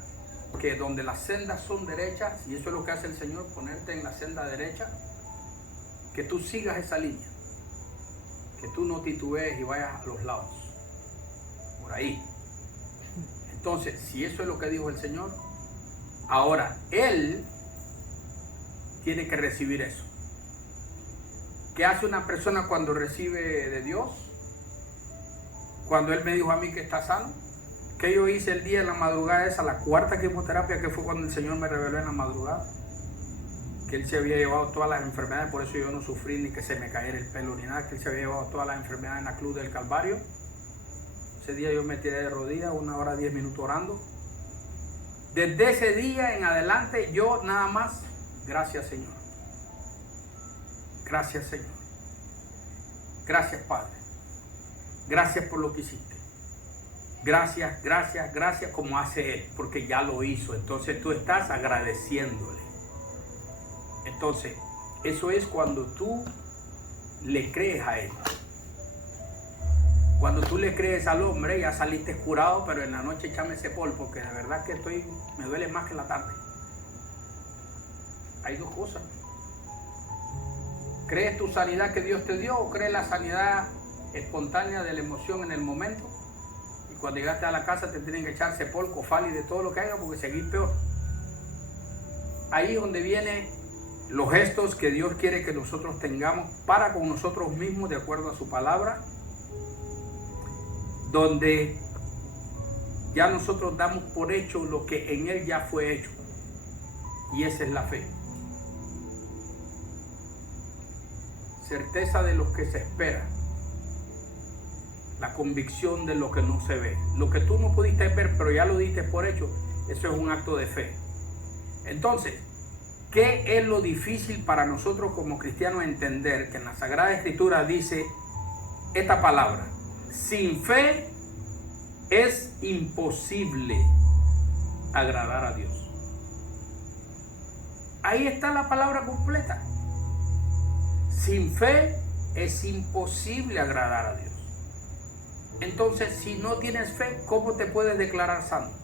que donde las sendas son derechas, y eso es lo que hace el Señor, ponerte en la senda derecha, que tú sigas esa línea, que tú no titubees y vayas a los lados, por ahí. Entonces, si eso es lo que dijo el Señor, ahora Él tiene que recibir eso. ¿Qué hace una persona cuando recibe de Dios? Cuando Él me dijo a mí que está sano, que yo hice el día en la madrugada esa, la cuarta quimioterapia, que fue cuando el Señor me reveló en la madrugada, que Él se había llevado todas las enfermedades, por eso yo no sufrí ni que se me cayera el pelo ni nada, que Él se había llevado todas las enfermedades en la cruz del Calvario. Ese día yo me tiré de rodillas, 1 hora 10 minutos orando. Desde ese día en adelante yo nada más, gracias Señor. Gracias Señor. Gracias Padre. Gracias por lo que hiciste. Gracias, gracias, gracias, como hace Él, porque ya lo hizo. Entonces tú estás agradeciéndole. Entonces, eso es cuando tú le crees a Él. Cuando tú le crees al hombre, ya saliste curado, pero en la noche échame ese polvo, porque de verdad que me duele más que la tarde. Hay dos cosas. ¿Crees tu sanidad que Dios te dio o crees la sanidad espontánea de la emoción en el momento? Cuando llegaste a la casa te tienen que echar cepol, cofal y de todo lo que haya porque seguís peor. Ahí es donde vienen los gestos que Dios quiere que nosotros tengamos para con nosotros mismos de acuerdo a su palabra, donde ya nosotros damos por hecho lo que en Él ya fue hecho, y esa es la fe. Certeza de lo que se espera. La convicción de lo que no se ve. Lo que tú no pudiste ver, pero ya lo diste por hecho, eso es un acto de fe. Entonces, ¿Qué es lo difícil para nosotros como cristianos entender que en la Sagrada Escritura dice esta palabra? Sin fe es imposible agradar a Dios. Ahí está la palabra completa. Sin fe es imposible agradar a Dios. Entonces, si no tienes fe, ¿cómo te puedes declarar santo?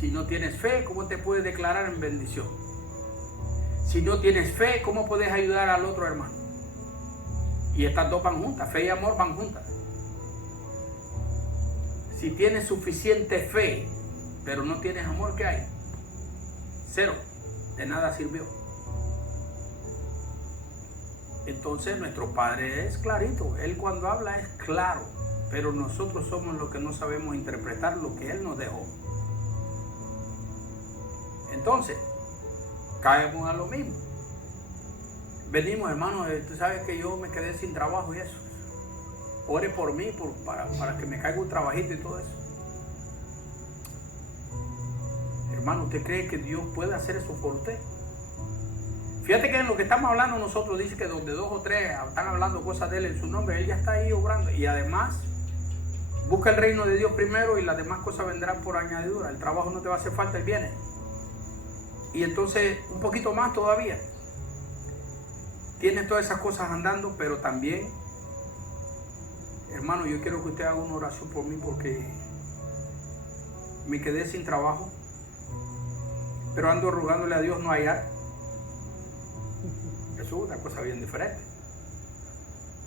Si no tienes fe, ¿cómo te puedes declarar en bendición? Si no tienes fe, ¿cómo puedes ayudar al otro hermano? Y estas dos van juntas, fe y amor van juntas. Si tienes suficiente fe, pero no tienes amor, ¿qué hay? Cero, de nada sirvió. Entonces nuestro Padre es clarito, Él cuando habla es claro, pero nosotros somos los que no sabemos interpretar lo que Él nos dejó. Entonces, caemos a lo mismo. Venimos, hermano, tú sabes que yo me quedé sin trabajo y eso. Ore por mí para que me caiga un trabajito y todo eso. Hermano, ¿usted cree que Dios puede hacer eso por usted? Fíjate que en lo que estamos hablando nosotros dice que donde dos o tres están hablando cosas de Él en su nombre, Él ya está ahí obrando. Y además, busca el reino de Dios primero y las demás cosas vendrán por añadidura. El trabajo no te va a hacer falta, Él viene. Y entonces, un poquito más todavía. Tienes todas esas cosas andando, pero también, hermano, yo quiero que usted haga una oración por mí porque me quedé sin trabajo, pero ando rogándole a Dios no hallar. Eso es una cosa bien diferente.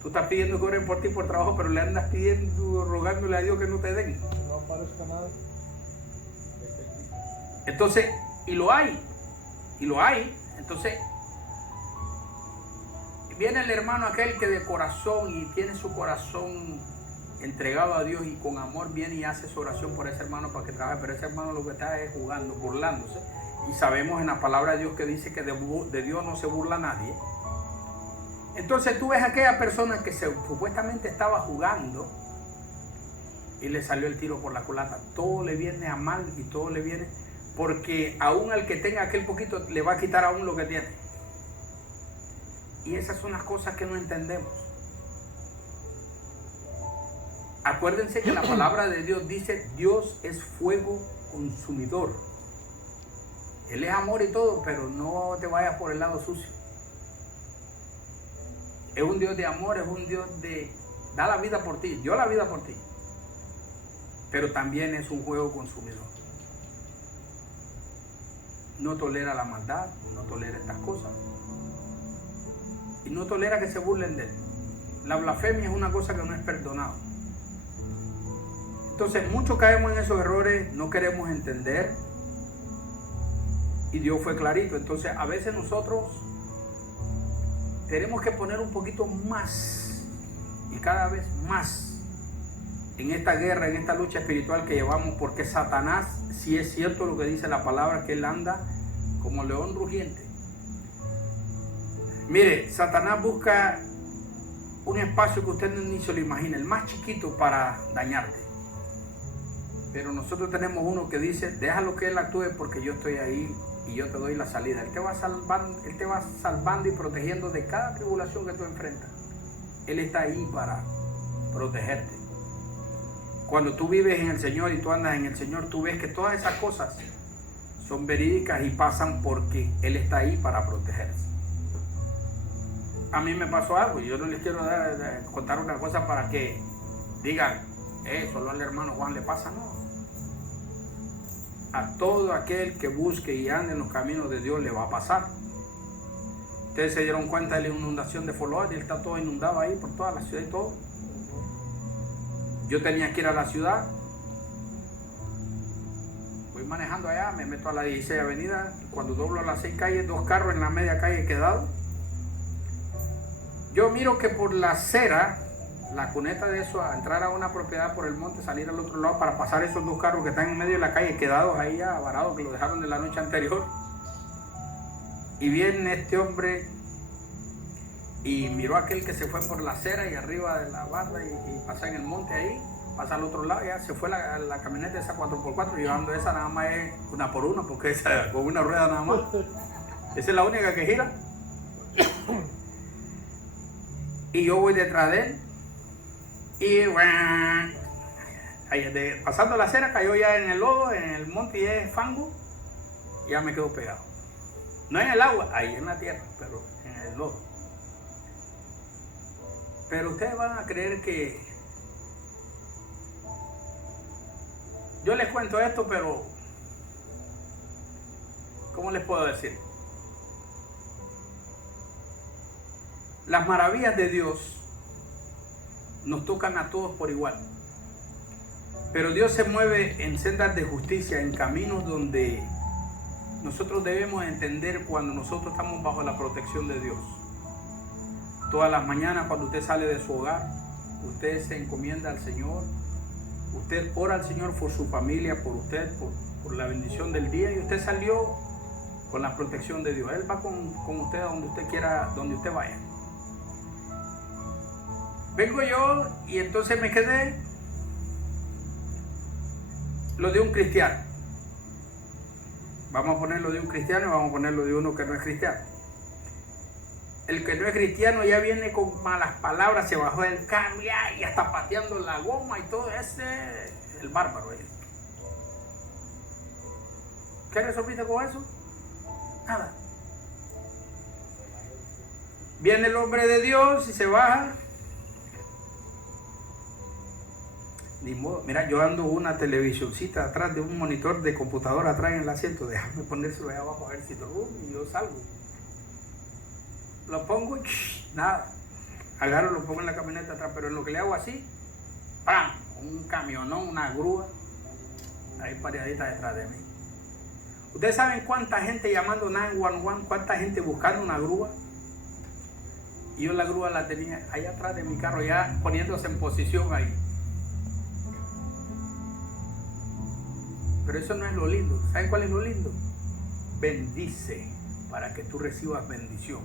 Tú estás pidiendo que oren por ti por trabajo, pero le andas pidiendo, rogándole a Dios que no te den. No aparezca nada. Entonces, y lo hay. Entonces, viene el hermano aquel que de corazón y tiene su corazón entregado a Dios y con amor viene y hace su oración por ese hermano para que trabaje, pero ese hermano lo que está es jugando, burlándose. Y sabemos en la palabra de Dios que dice que de Dios no se burla nadie. Entonces tú ves a aquella persona que supuestamente estaba jugando y le salió el tiro por la culata. Todo le viene a mal y todo le viene porque aún al que tenga aquel poquito le va a quitar aún lo que tiene. Y esas son las cosas que no entendemos. Acuérdense que la palabra de Dios dice, Dios es fuego consumidor. Él es amor y todo, pero no te vayas por el lado sucio. Es un Dios de amor, es un Dios de da la vida por ti, dio la vida por ti. Pero también es un fuego consumidor. No tolera la maldad, no tolera estas cosas. Y no tolera que se burlen de él. La blasfemia es una cosa que no es perdonada. Entonces muchos caemos en esos errores, no queremos entender. Y Dios fue clarito. Entonces a veces nosotros tenemos que poner un poquito más y cada vez más en esta guerra, en esta lucha espiritual que llevamos, porque Satanás, si es cierto lo que dice la palabra, que él anda como león rugiente. Mire, Satanás busca un espacio que usted ni se lo imagina, el más chiquito para dañarte. Pero nosotros tenemos uno que dice, déjalo que él actúe porque yo estoy ahí y yo te doy la salida. Él te va salvando y protegiendo de cada tribulación que tú enfrentas. Él está ahí para protegerte. Cuando tú vives en el Señor y tú andas en el Señor, tú ves que todas esas cosas son verídicas y pasan porque Él está ahí para protegerse. A mí me pasó algo y yo no les quiero contar una cosa para que digan, solo al hermano Juan le pasa, no. A todo aquel que busque y ande en los caminos de Dios le va a pasar. Ustedes se dieron cuenta de la inundación de Fort Lauderdale, está todo inundado ahí por toda la ciudad y todo. Yo tenía que ir a la ciudad, voy manejando allá, me meto a la 16 avenida, cuando doblo a las 6 calles, 2 carros en la media calle quedados. Yo miro que por la acera, la cuneta de eso, a entrar a una propiedad por el monte, salir al otro lado para pasar esos 2 carros que están en medio de la calle quedados ahí ya varados, que lo dejaron de la noche anterior. Y viene este hombre y miró a aquel que se fue por la acera y arriba de la barda y pasa en el monte ahí pasa al otro lado, ya se fue la camioneta esa 4x4, llevando esa nada más es una por una, porque esa con una rueda nada más. Esa es la única que gira. Y yo voy detrás de él. Y pasando la acera cayó ya en el lodo, en el monte y es fango. Y ya me quedo pegado. No en el agua, ahí en la tierra, pero en el lodo. Pero ustedes van a creer que... Yo les cuento esto, pero... ¿Cómo les puedo decir? Las maravillas de Dios nos tocan a todos por igual. Pero Dios se mueve en sendas de justicia, en caminos donde nosotros debemos entender cuando nosotros estamos bajo la protección de Dios. Todas las mañanas cuando usted sale de su hogar, usted se encomienda al Señor, usted ora al Señor por su familia, por usted, por la bendición del día, y usted salió con la protección de Dios. Él va con usted a donde usted quiera, donde usted vaya. Vengo yo y entonces me quedé lo de un cristiano. Vamos a poner lo de un cristiano y vamos a poner lo de uno que no es cristiano. El que no es cristiano ya viene con malas palabras, se bajó del carro y ya está pateando la goma y todo ese, el bárbaro. ¿Qué resolviste con eso? Nada. Viene el hombre de Dios y se baja. Ni modo. Mira, yo ando una televisioncita atrás de un monitor de computadora atrás en el asiento. Déjame ponérselo ahí abajo a ver si y yo salgo. Lo pongo y nada. Agarro, lo pongo en la camioneta atrás, pero en lo que le hago así, ¡pam! Un camionón, una grúa, ahí paradita detrás de mí. ¿Ustedes saben cuánta gente llamando 911? ¿Cuánta gente buscando una grúa? Y yo la grúa la tenía ahí atrás de mi carro, ya poniéndose en posición ahí. Pero eso no es lo lindo. ¿Saben cuál es lo lindo? Bendice para que tú recibas bendición.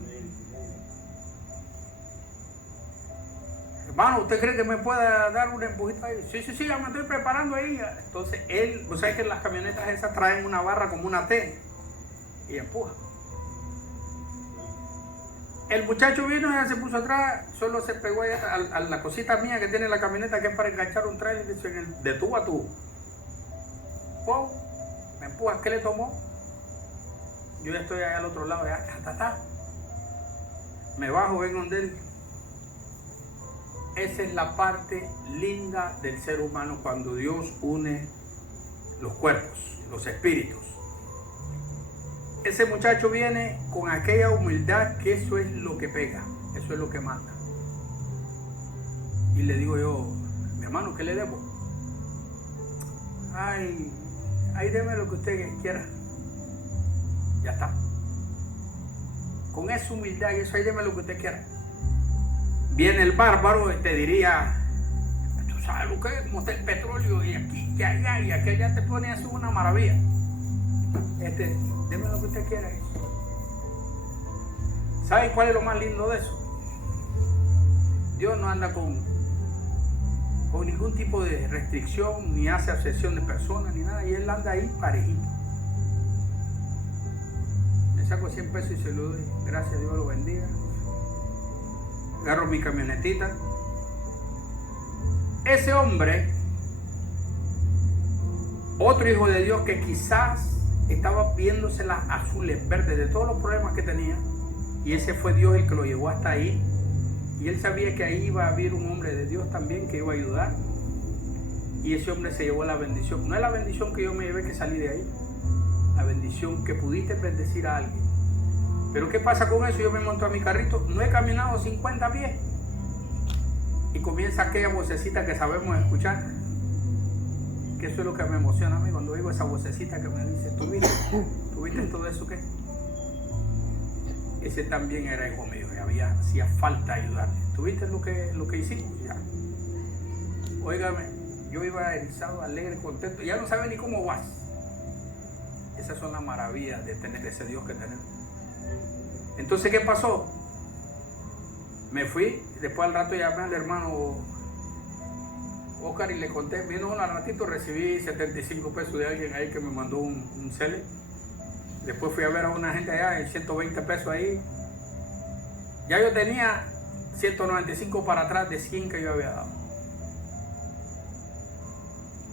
Hermano, ¿usted cree que me pueda dar un empujito ahí? Sí, ya me estoy preparando ahí. Entonces él, ¿vos sabés que las camionetas esas traen una barra como una T? Y empuja. El muchacho vino y ya se puso atrás, solo se pegó a la cosita mía que tiene la camioneta, que es para enganchar un trailer de tubo a tubo. ¡Pum! Me empuja. ¿Qué le tomó? Yo ya estoy allá al otro lado, ya, me bajo, vengo donde él. Esa es la parte linda del ser humano cuando Dios une los cuerpos, los espíritus. Ese muchacho viene con aquella humildad que eso es lo que pega, eso es lo que manda. Y le digo yo, mi hermano, ¿qué le debo? Ay, deme lo que usted quiera. Ya está. Con esa humildad y eso, ahí deme lo que usted quiera. Viene el bárbaro y te diría, tú sabes lo que es, como está el petróleo, y aquí, y allá, y aquel ya te pone a hacer una maravilla. Deme lo que usted quiera. ¿Saben cuál es lo más lindo de eso? Dios no anda con ningún tipo de restricción, ni hace acepción de personas, ni nada, y Él anda ahí parejito. Me saco 100 pesos y se lo doy. Gracias, Dios lo bendiga. Agarro mi camionetita. Ese hombre, otro hijo de Dios que quizás estaba viéndoselas azules, verdes, de todos los problemas que tenía, y ese fue Dios el que lo llevó hasta ahí, y él sabía que ahí iba a haber un hombre de Dios también que iba a ayudar, y ese hombre se llevó la bendición. No es la bendición que yo me llevé que salí de ahí, la bendición que pudiste bendecir a alguien. Pero ¿qué pasa con eso? Yo me monto a mi carrito, no he caminado 50 pies y comienza aquella vocecita que sabemos escuchar, que eso es lo que me emociona a mí cuando oigo esa vocecita que me dice, ¿tú viste todo eso qué? Ese también era hijo mío y hacía falta ayudarle. ¿Tú viste lo que hicimos? Ya. Óigame, yo iba erizado, alegre, contento, ya no sabe ni cómo vas. Esas son las maravillas de tener ese Dios que tenemos. Entonces, ¿qué pasó? Me fui, después al rato llamé al hermano, Oscar, y le conté, vino un ratito, recibí 75 pesos de alguien ahí que me mandó un cele. Después fui a ver a una gente allá en 120 pesos ahí. Ya yo tenía 195 para atrás de 100 que yo había dado.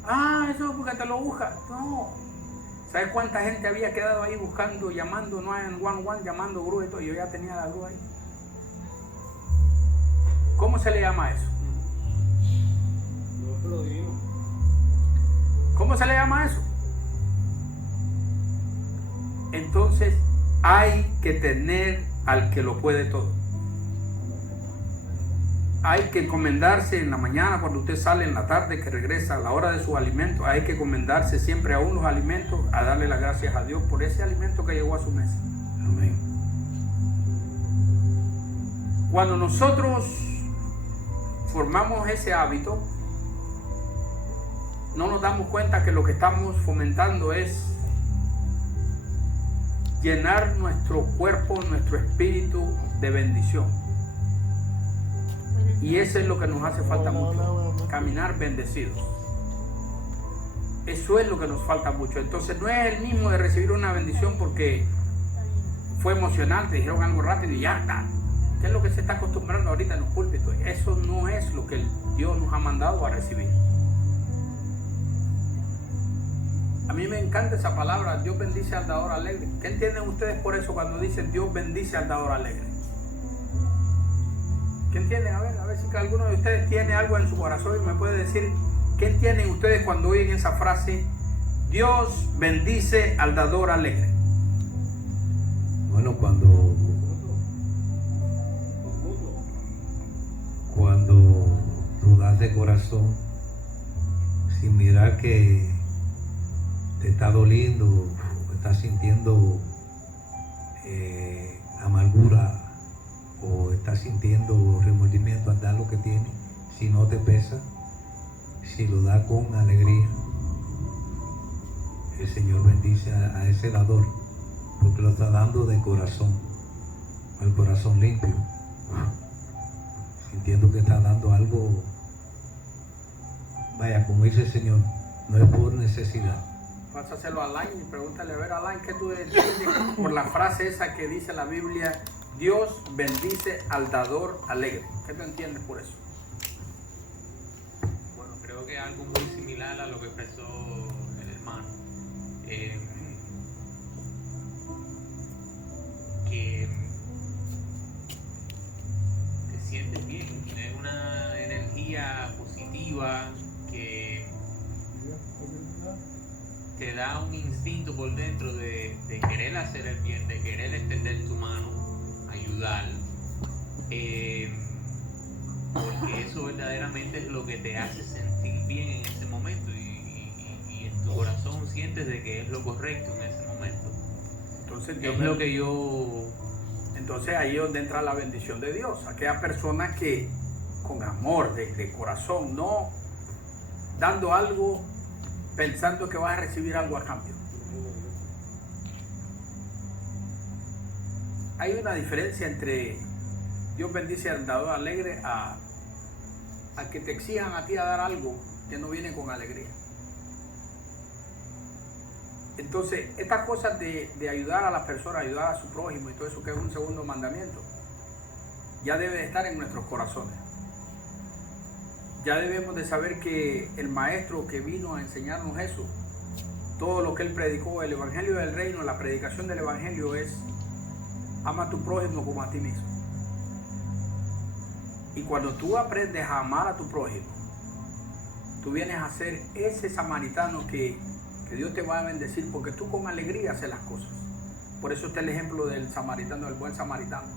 Ah, eso es porque te lo buscas. No. ¿Sabes cuánta gente había quedado ahí buscando, llamando 911, llamando grúa y todo? Yo ya tenía la grúa ahí. ¿Cómo se le llama eso? ¿Cómo se le llama eso? Entonces hay que tener al que lo puede todo. Hay que encomendarse en la mañana, cuando usted sale, en la tarde, que regresa a la hora de sus alimentos. Hay que encomendarse siempre a unos alimentos, a darle las gracias a Dios por ese alimento que llegó a su mesa. Amén. Cuando nosotros formamos ese hábito, no nos damos cuenta que lo que estamos fomentando es llenar nuestro cuerpo, nuestro espíritu de bendición. Y eso es lo que nos hace falta mucho, caminar bendecidos. Eso es lo que nos falta mucho. Entonces no es el mismo de recibir una bendición porque fue emocionante, dijeron algo rápido y ya está. ¿Qué es lo que se está acostumbrando ahorita en los púlpitos? Eso no es lo que Dios nos ha mandado a recibir. A mí me encanta esa palabra, Dios bendice al dador alegre. ¿Qué entienden ustedes por eso cuando dicen Dios bendice al dador alegre? ¿Qué entienden? A ver si alguno de ustedes tiene algo en su corazón y me puede decir qué entienden ustedes cuando oyen esa frase, Dios bendice al dador alegre. Bueno, cuando tú das de corazón sin mirar que te está doliendo o estás sintiendo amargura o estás sintiendo remordimiento al dar lo que tienes, si no te pesa, si lo da con alegría, el Señor bendice a ese dador porque lo está dando de corazón, el corazón limpio, sintiendo que está dando algo, vaya, como dice el Señor, no es por necesidad. Pásaselo a Alain y pregúntale, a ver, Alain, ¿qué tú entiendes por la frase esa que dice la Biblia, Dios bendice al dador alegre? ¿Qué tú entiendes por eso? Bueno, creo que es algo muy similar a lo que expresó el hermano. Que te sientes bien, tienes una energía positiva que te da un instinto por dentro de querer hacer el bien, de querer extender tu mano, ayudar, porque eso verdaderamente es lo que te hace sentir bien en ese momento y en tu corazón sientes de que es lo correcto en ese momento. Entonces, Dios es lo que yo... Entonces ahí es donde entra la bendición de Dios. Aquellas personas que con amor, de corazón, no dando algo pensando que vas a recibir algo a cambio. Hay una diferencia entre Dios bendice al dador alegre a que te exijan a ti a dar algo que no viene con alegría. Entonces, estas cosas de ayudar a las personas, ayudar a su prójimo y todo eso que es un segundo mandamiento, ya debe de estar en nuestros corazones. Ya debemos de saber que el maestro que vino a enseñarnos eso, todo lo que él predicó, el evangelio del reino, la predicación del evangelio es ama a tu prójimo como a ti mismo. Y cuando tú aprendes a amar a tu prójimo, tú vienes a ser ese samaritano que Dios te va a bendecir porque tú con alegría haces las cosas. Por eso está el ejemplo del samaritano, del buen samaritano.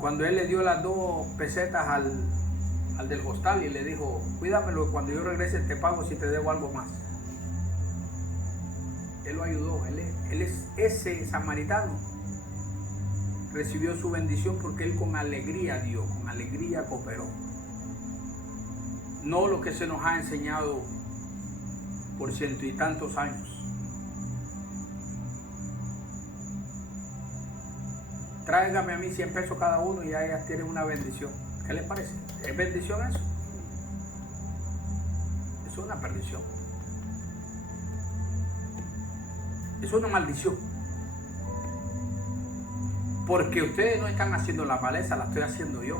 Cuando él le dio las 2 pesetas al del hostal y le dijo, cuídamelo, cuando yo regrese te pago si te debo algo más. Él lo ayudó, él es ese samaritano. Recibió su bendición porque él con alegría dio, con alegría cooperó. No lo que se nos ha enseñado por 100 y tantos años. Tráigame a mí 100 pesos cada uno y ya tienen una bendición. ¿Qué les parece? ¿Es bendición eso? es una perdición. Es una maldición. Porque ustedes no están haciendo la maleza, la estoy haciendo yo.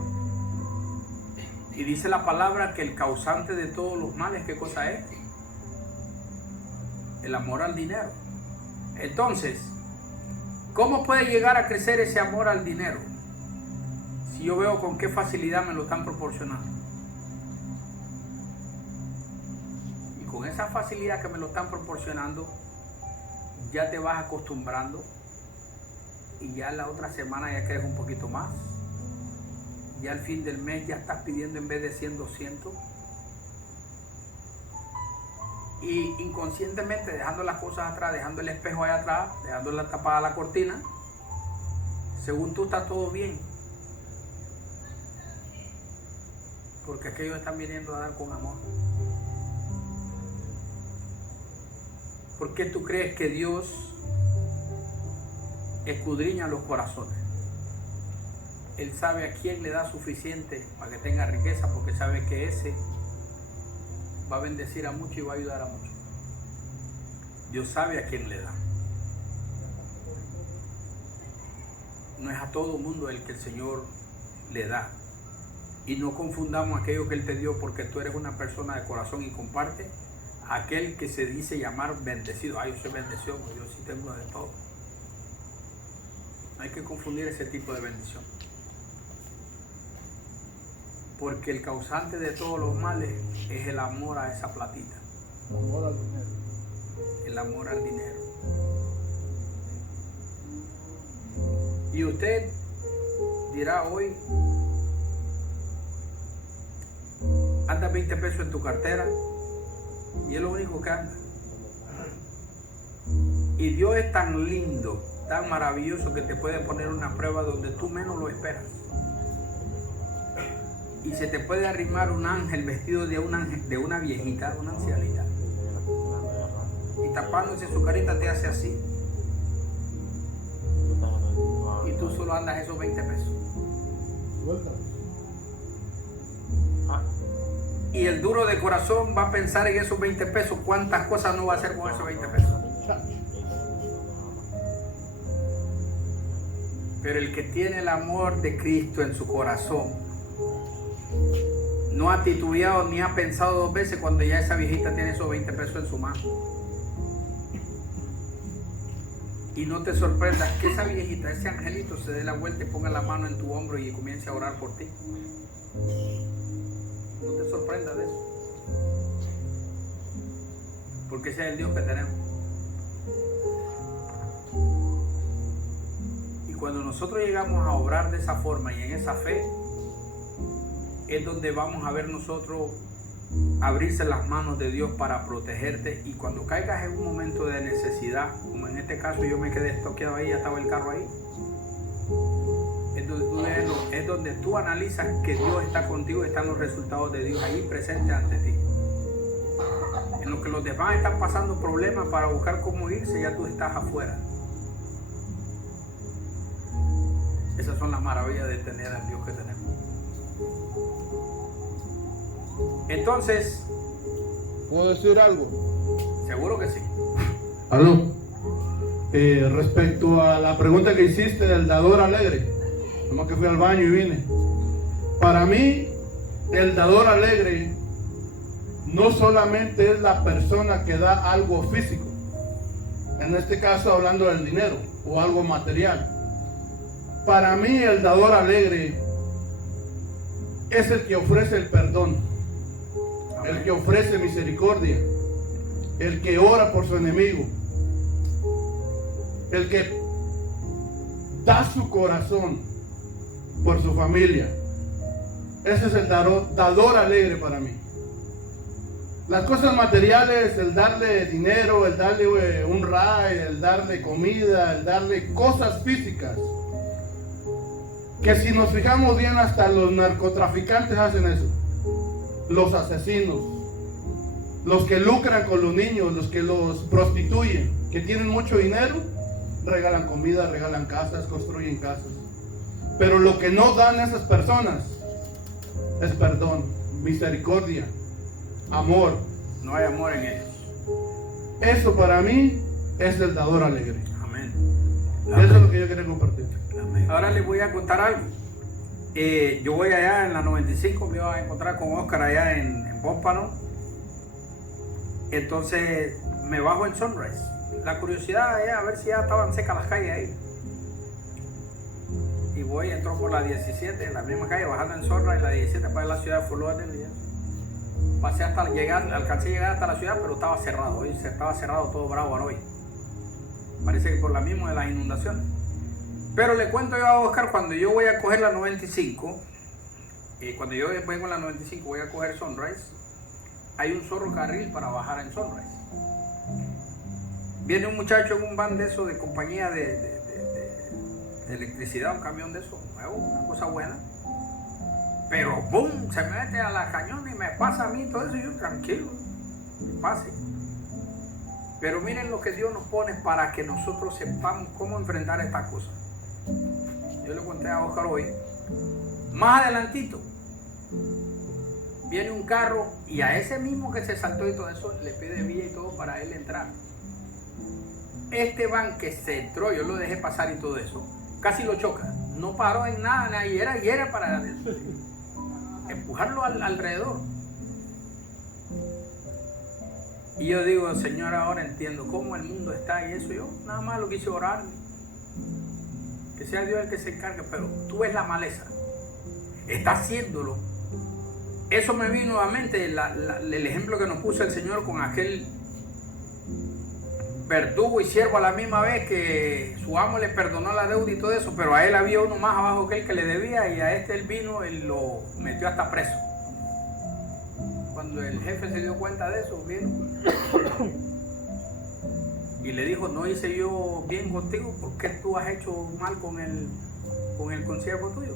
Y dice la palabra que el causante de todos los males, ¿qué cosa es? El amor al dinero. Entonces, ¿cómo puede llegar a crecer ese amor al dinero? Si yo veo con qué facilidad me lo están proporcionando. Y con esa facilidad que me lo están proporcionando, ya te vas acostumbrando. Y ya la otra semana ya quieres un poquito más. Ya al fin del mes ya estás pidiendo en vez de 100, 200. Y inconscientemente dejando las cosas atrás, dejando el espejo allá atrás, dejando la tapada la cortina, según tú está todo bien. Porque aquellos están viniendo a dar con amor. ¿Por qué tú crees que Dios escudriña los corazones? Él sabe a quién le da suficiente para que tenga riqueza, porque sabe que ese va a bendecir a mucho y va a ayudar a mucho. Dios sabe a quién le da. No es a todo mundo el que el Señor le da. Y no confundamos aquello que Él te dio porque tú eres una persona de corazón y comparte, aquel que se dice llamar bendecido. Ay, yo soy bendecido, yo sí tengo de todo. No hay que confundir ese tipo de bendición. Porque el causante de todos los males es el amor a esa platita. El amor al dinero. El amor al dinero. Y usted dirá hoy, anda 20 pesos en tu cartera y es lo único que anda. Y Dios es tan lindo, tan maravilloso que te puede poner una prueba donde tú menos lo esperas. Y se te puede arrimar un ángel vestido de una viejita, una ancianita. Y tapándose su carita te hace así. Y tú solo andas esos 20 pesos. Suéltalos. Y el duro de corazón va a pensar en esos 20 pesos. ¿Cuántas cosas no va a hacer con esos 20 pesos? Pero el que tiene el amor de Cristo en su corazón no ha titubeado ni ha pensado dos veces cuando ya esa viejita tiene esos 20 pesos en su mano. Y no te sorprendas que esa viejita, ese angelito se dé la vuelta y ponga la mano en tu hombro y comience a orar por ti. No te sorprendas de eso. Porque ese es el Dios que tenemos. Y cuando nosotros llegamos a obrar de esa forma y en esa fe, es donde vamos a ver nosotros abrirse las manos de Dios para protegerte. Y cuando caigas en un momento de necesidad, como en este caso yo me quedé estoqueado ahí, ya estaba el carro ahí, es donde tú analizas que Dios está contigo y están los resultados de Dios ahí presentes ante ti. En lo que los demás están pasando problemas para buscar cómo irse, ya tú estás afuera. Esas son las maravillas de tener al Dios que tenemos. Entonces, ¿puedo decir algo? seguro que sí. Aló. Respecto a la pregunta que hiciste del dador alegre, nomás que fui al baño y vine. Para mí, el dador alegre no solamente es la persona que da algo físico, en este caso hablando del dinero o algo material. Para mí, el dador alegre es el que ofrece el perdón, el que ofrece misericordia, el que ora por su enemigo, el que da su corazón por su familia. Ese es el dador alegre para mí. Las cosas materiales, el darle dinero, el darle un ride, el darle comida, el darle cosas físicas, que si nos fijamos bien hasta los narcotraficantes hacen eso. Los asesinos, los que lucran con los niños, los que los prostituyen, que tienen mucho dinero, regalan comida, regalan casas, construyen casas. Pero lo que no dan esas personas es perdón, misericordia, amor, No hay amor en ellos. Eso para mí es el dador alegre. Amén. Eso es lo que yo quería compartir. Amén. Ahora les voy a contar algo. Yo voy allá en la 95, me iba a encontrar con Oscar allá en Pómpano. Entonces me bajo en Sunrise. La curiosidad es a ver si ya estaban secas las calles ahí. Y voy, entro por la 17, en la misma calle, bajando en Sunrise, la 17 para la ciudad de Fort Lauderdale. Pasé hasta llegar, alcancé a llegar hasta la ciudad, pero estaba cerrado. Hoy estaba cerrado todo Broward hoy. Parece que por la misma de las inundaciones. Pero le cuento yo a Oscar, cuando yo voy a coger la 95, cuando yo vengo en la 95 voy a coger Sunrise, hay un solo carril para bajar en Sunrise. Viene un muchacho en un van de eso, de compañía de electricidad, un camión de eso, nuevo, una cosa buena. Pero boom, se me mete a la cañona y me pasa a mí todo eso, y yo tranquilo, que pase. Pero miren lo que Dios nos pone para que nosotros sepamos cómo enfrentar estas cosas. Yo le conté a Oscar hoy. Más adelantito viene un carro y a ese mismo que se saltó y todo eso le pide vía y todo para él entrar. Este van que se entró, yo lo dejé pasar y todo eso, casi lo choca. No paró en nada, y era para empujarlo alrededor. Y yo digo, Señor, ahora entiendo cómo el mundo está y eso. Yo nada más lo quise orar, que sea Dios el que se encargue, pero tú ves la maleza, está haciéndolo. Eso me vino nuevamente el ejemplo que nos puso el Señor con aquel verdugo y siervo a la misma vez, que su amo le perdonó la deuda y todo eso, pero a él había uno más abajo que él que le debía, y a este él vino y lo metió hasta preso. Cuando el jefe se dio cuenta de eso, vino y le dijo, no hice yo bien contigo, ¿por qué tú has hecho mal con el consiervo tuyo?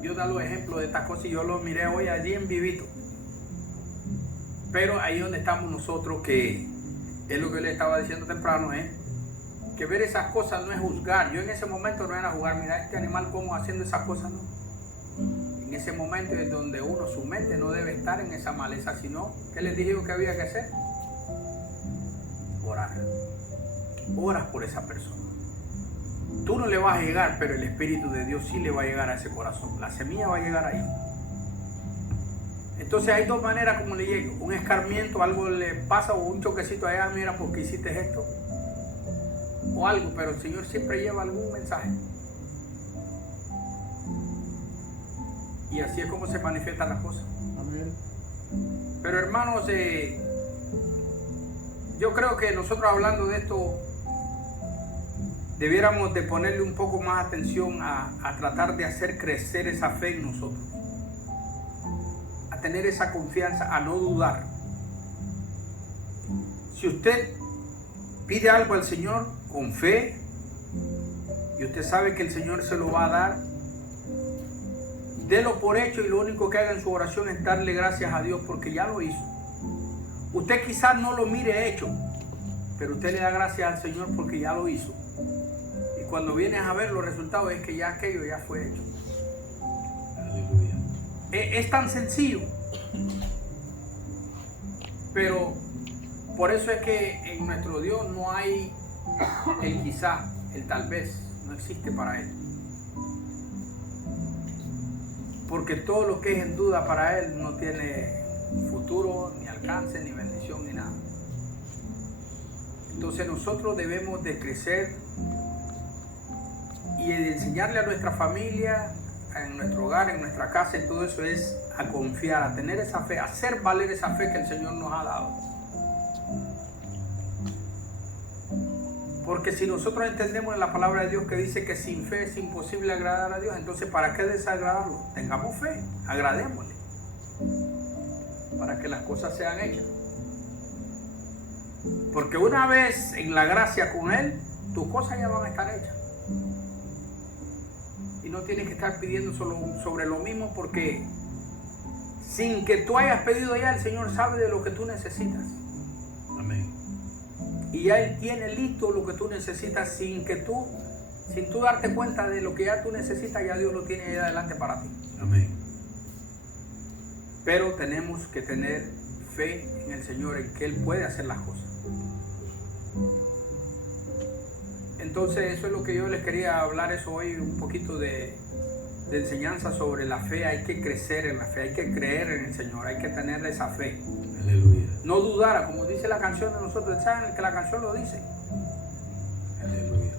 Dios da los ejemplos de estas cosas y yo lo miré hoy allí en vivito. Pero ahí donde estamos nosotros, que es lo que le estaba diciendo temprano, que ver esas cosas no es juzgar. Yo en ese momento no era jugar, mira este animal cómo haciendo esas cosas, no. En ese momento es donde uno, su mente no debe estar en esa maleza, sino, ¿qué les dije que había que hacer? Orar. Oras por esa persona. Tú no le vas a llegar, pero el Espíritu de Dios sí le va a llegar a ese corazón. La semilla va a llegar ahí. Entonces hay dos maneras como le llega. Un escarmiento, algo le pasa, o un choquecito allá, mira, porque hiciste esto. O algo, pero el Señor siempre lleva algún mensaje. Y así es como se manifiestan las cosas. Amén. Pero hermanos, yo creo que nosotros hablando de esto, debiéramos de ponerle un poco más atención a tratar de hacer crecer esa fe en nosotros. A tener esa confianza, a no dudar. Si usted pide algo al Señor con fe, y usted sabe que el Señor se lo va a dar, délo por hecho, y lo único que haga en su oración es darle gracias a Dios porque ya lo hizo. Usted quizás no lo mire hecho, pero usted le da gracias al Señor porque ya lo hizo. Y cuando vienes a ver los resultados es que ya aquello ya fue hecho. Aleluya. Es tan sencillo. Pero por eso es que en nuestro Dios no hay el quizá, el tal vez, no existe para Él. Porque todo lo que es en duda para Él no tiene futuro, ni alcance, ni bendición, ni nada. Entonces nosotros debemos de crecer y de enseñarle a nuestra familia, en nuestro hogar, en nuestra casa, y todo eso es a confiar, a tener esa fe, a hacer valer esa fe que el Señor nos ha dado. Porque si nosotros entendemos en la palabra de Dios que dice que sin fe es imposible agradar a Dios, entonces ¿para qué desagradarlo? Tengamos fe, agradémosle, para que las cosas sean hechas. Porque una vez en la gracia con Él, tus cosas ya van a estar hechas. Y no tienes que estar pidiendo solo sobre lo mismo, porque sin que tú hayas pedido ya, el Señor sabe de lo que tú necesitas. Amén. Y ya Él tiene listo lo que tú necesitas sin tú darte cuenta de lo que ya tú necesitas, ya Dios lo tiene ahí adelante para ti. Amén. Pero tenemos que tener fe en el Señor, en que Él puede hacer las cosas. Entonces eso es lo que yo les quería hablar eso hoy, un poquito de enseñanza sobre la fe. Hay que crecer en la fe, hay que creer en el Señor, hay que tener esa fe. Aleluya. No dudar, como dice la canción de nosotros, ¿saben que la canción lo dice? Aleluya.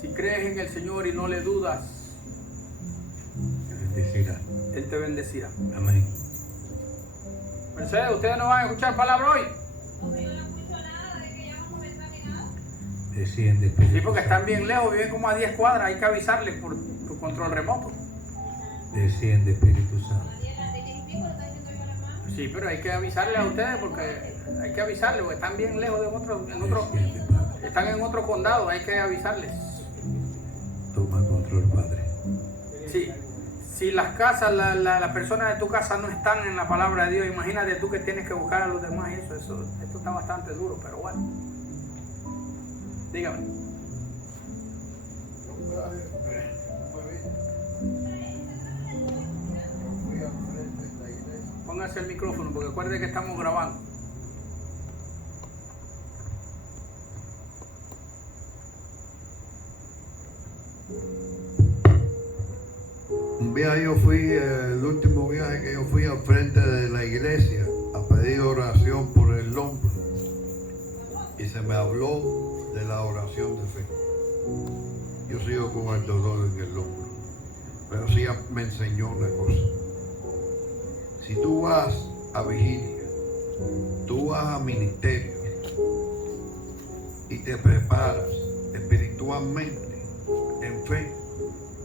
Si crees en el Señor y no le dudas, Te bendecirá. Él te bendecirá. Amén. Mercedes, ¿ustedes no van a escuchar palabra hoy? Porque yo no escucho nada de que ya vamos a empezar ni nada. Desciende, Espíritu Sí, porque están Santo. bien lejos, viven como a 10 cuadras, hay que avisarles por control remoto. Desciende, Espíritu Santo. Mariela, ¿de qué tipo lo está diciendo yo a la mano? Sí, pero hay que avisarles a ustedes porque hay que avisarles, porque están bien lejos de otro, Desciende, Padre. están en otro condado, hay que avisarles. Toma control, Padre. Sí, si las casas, las personas de tu casa no están en la palabra de Dios, imagínate tú que tienes que buscar a los demás y esto está bastante duro, pero bueno. Dígame. Póngase el micrófono porque acuerde que estamos grabando. Un viaje yo fui, el último viaje que yo fui al frente de la iglesia a pedir oración por el hombro y se me habló de la oración de fe. Yo sigo con el dolor en el hombro, pero sí me enseñó una cosa. Si tú vas a vigilia, tú vas a ministerio y te preparas espiritualmente en fe,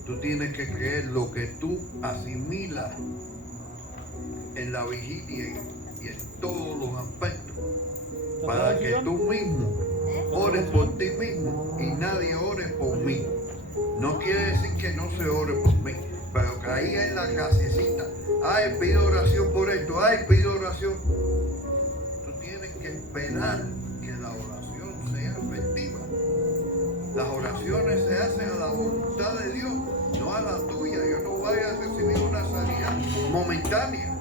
tú tienes que creer lo que tú asimilas en la vigilia y en todos los aspectos, para que tú mismo ores por ti mismo y nadie ore por mí. No quiere decir que no se ore por mí, pero que ahí en la casecita, ay, pido oración por esto, ay, pido oración. Tú tienes que esperar que la oración sea efectiva. Las oraciones se hacen a la voluntad de Dios, no a la tuya. Yo no voy a recibir una sanidad momentánea.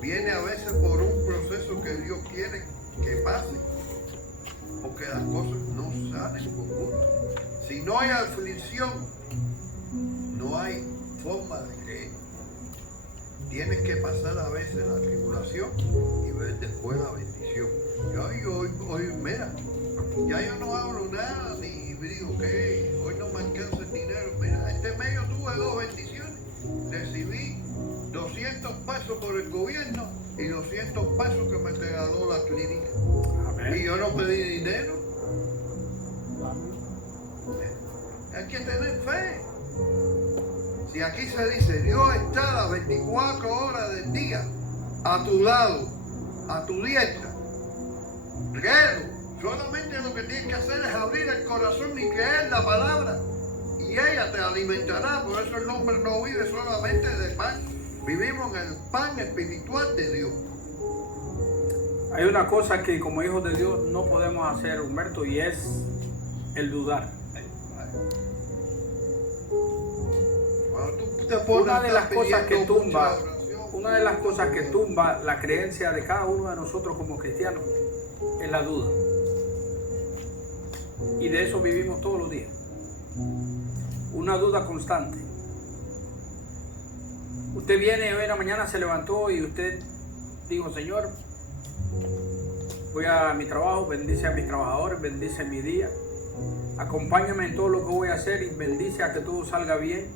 Viene a veces por un proceso que Dios quiere que pase, porque las cosas no salen con gusto. Si no hay aflicción, no hay forma de creer. Tienes que pasar a veces la tribulación y ver después la bendición. Yo hoy, mira, ya yo no hablo nada ni digo que hoy no me alcanza el dinero. Mira, este mes yo tuve 2 bendiciones. Recibí 200 pesos por el gobierno y 200 pesos que me regaló la clínica. Y yo no pedí dinero. Hay que tener fe. Si aquí se dice, Dios está las 24 horas del día a tu lado, a tu diestra, créelo. Solamente lo que tienes que hacer es abrir el corazón y creer la palabra. Y ella te alimentará. Por eso el hombre no vive solamente de pan. Vivimos en el pan espiritual de Dios. Hay una cosa que como hijos de Dios no podemos hacer, Humberto, y es el dudar. Cuando tú te pones Una de las cosas que pidiendo tumba, mucha oración, una de las cosas que tumba la creencia de cada uno de nosotros como cristianos es la duda. Y de eso vivimos todos los días. Una duda constante. Usted viene hoy en la mañana, se levantó y usted dijo, Señor, voy a mi trabajo, bendice a mis trabajadores, bendice mi día, acompáñame en todo lo que voy a hacer y bendice a que todo salga bien,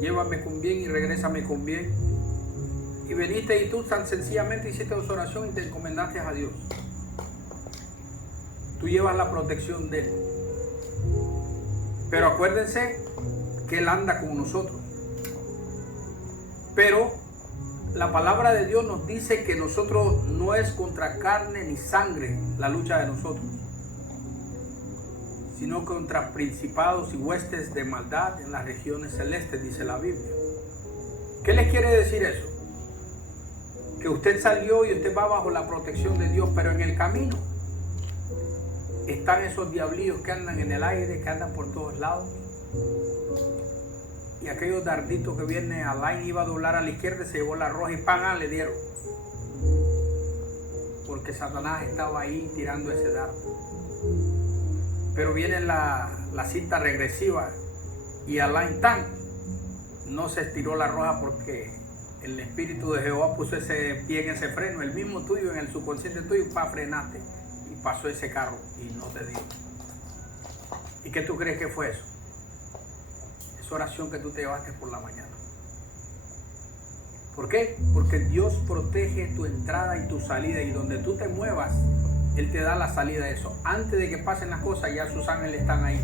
llévame con bien y regrésame con bien. Y veniste y tú tan sencillamente hiciste tu oración y te encomendaste a Dios. Tú llevas la protección de Él. Pero acuérdense que Él anda con nosotros. Pero la palabra de Dios nos dice que nosotros no es contra carne ni sangre la lucha de nosotros, sino contra principados y huestes de maldad en las regiones celestes, dice la Biblia. ¿Qué les quiere decir eso? Que usted salió y usted va bajo la protección de Dios, pero en el camino están esos diablillos que andan en el aire, que andan por todos lados. Y aquellos darditos que viene a line iba a doblar a la izquierda, se llevó la roja y ¡pam! Le dieron. Porque Satanás estaba ahí tirando ese dardo. Pero viene la cinta regresiva y a line tan no se estiró la roja porque el Espíritu de Jehová puso ese pie en ese freno, el mismo tuyo, en el subconsciente tuyo, frenaste y pasó ese carro y no te dio. ¿Y qué tú crees que fue eso? Esa oración que tú te llevaste por la mañana. ¿Por qué? Porque Dios protege tu entrada y tu salida, y donde tú te muevas, Él te da la salida de eso. Antes de que pasen las cosas, ya sus ángeles están ahí.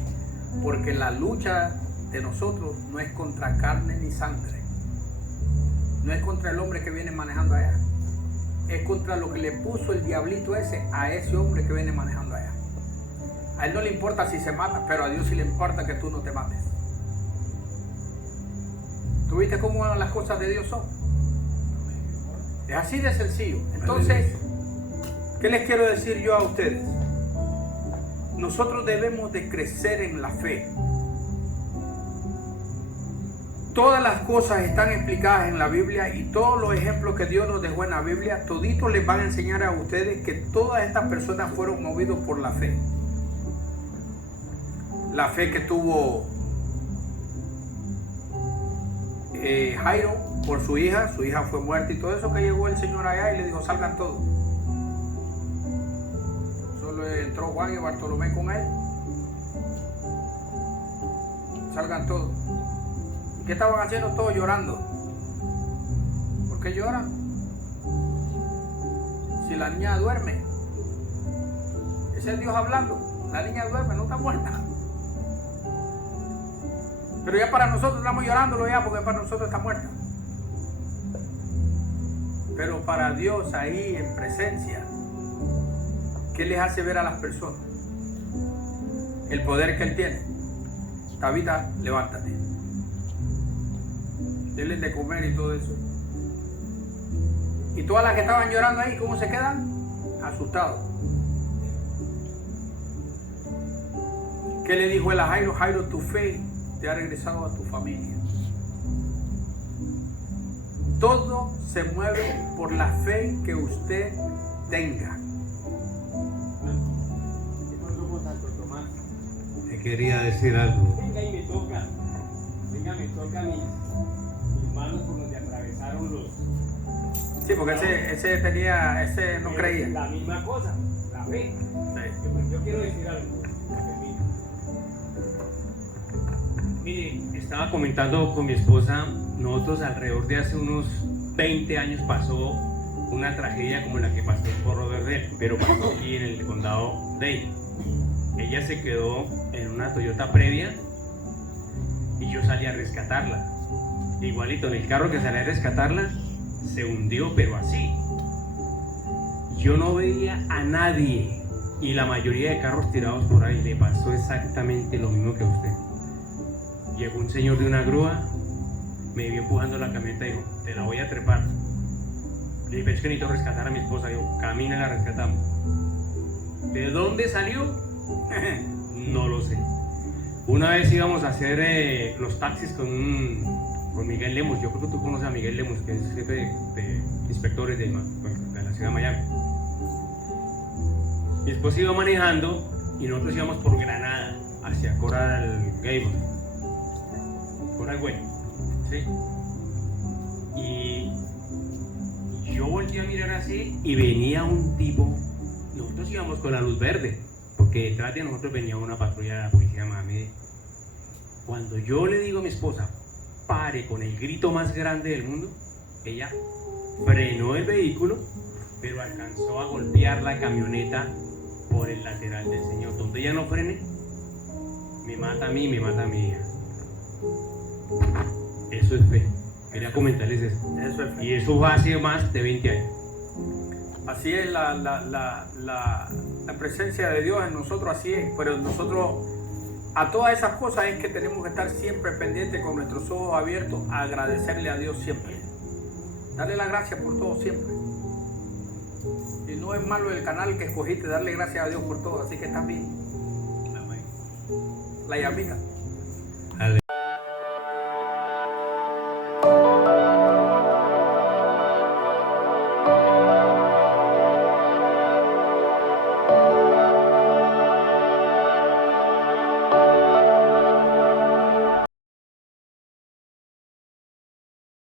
Porque la lucha de nosotros no es contra carne ni sangre. No es contra el hombre que viene manejando allá. Es contra lo que le puso el diablito ese a ese hombre que viene manejando allá. A él no le importa si se mata, pero a Dios sí le importa que tú no te mates. ¿Tú viste cómo las cosas de Dios son? Es así de sencillo. Entonces, ¿qué les quiero decir yo a ustedes? Nosotros debemos de crecer en la fe. Todas las cosas están explicadas en la Biblia, y todos los ejemplos que Dios nos dejó en la Biblia, toditos les van a enseñar a ustedes que todas estas personas fueron movidos por la fe. La fe que tuvo Jairo por su hija fue muerta y todo eso, que llegó el Señor allá y le dijo salgan todos. Solo entró Juan y Bartolomé con él. Salgan todos. ¿Y qué estaban haciendo todos? Llorando. ¿Por qué lloran? Si la niña duerme. Ese es Dios hablando. La niña duerme, no está muerta. Pero ya para nosotros estamos llorándolo ya, porque para nosotros está muerta. Pero para Dios ahí en presencia, ¿qué les hace ver a las personas? El poder que Él tiene. Tabita, levántate. Denle de comer y todo eso. Y todas las que estaban llorando ahí, ¿cómo se quedan? Asustados. ¿Qué le dijo él a Jairo? Jairo, tu fe te ha regresado a tu familia. Todo se mueve por la fe que usted tenga. Te quería decir algo. Venga y me toca. Venga, me toca mis manos por donde atravesaron los. Sí, porque ese no creía. La misma cosa, la fe. Sí. Yo quiero decir algo. Mire, estaba comentando con mi esposa, nosotros alrededor de hace unos 20 años pasó una tragedia como la que pasó en Porro Verde, pero pasó aquí en el condado Dade. Ella se quedó en una Toyota previa y yo salí a rescatarla. Igualito, en el carro que salí a rescatarla se hundió, pero así. Yo no veía a nadie y la mayoría de carros tirados por ahí. Le pasó exactamente lo mismo que a usted. Llegó un señor de una grúa, me vio empujando la camioneta y dijo, te la voy a trepar. Le dije, es que necesito rescatar a mi esposa. Dijo, camina y la rescatamos. ¿De dónde salió? No lo sé. Una vez íbamos a hacer los taxis con Miguel Lemos. Yo creo que tú conoces a Miguel Lemos, que es jefe de inspectores de la ciudad de Miami. Mi esposa iba manejando y nosotros íbamos por Granada, hacia Coral Gables. Coral Güey, ¿sí? Y yo volteé a mirar así y venía un tipo. Nosotros íbamos con la luz verde, porque detrás de nosotros venía una patrulla de la policía de Miami. Cuando yo le digo a mi esposa, pare, con el grito más grande del mundo, ella frenó el vehículo, pero alcanzó a golpear la camioneta por el lateral del señor. Donde ella no frene, me mata a mí, me mata a mi hija. Eso es fe. Quería comentarles eso. Eso es fe. Y eso fue hace más de 20 años. Así es la presencia de Dios en nosotros, así es. Pero nosotros, a todas esas cosas es que tenemos que estar siempre pendientes con nuestros ojos abiertos a agradecerle a Dios siempre. Darle la gracia por todo siempre. Y no es malo el canal que escogiste, darle gracias a Dios por todo, así que está bien. La llamita.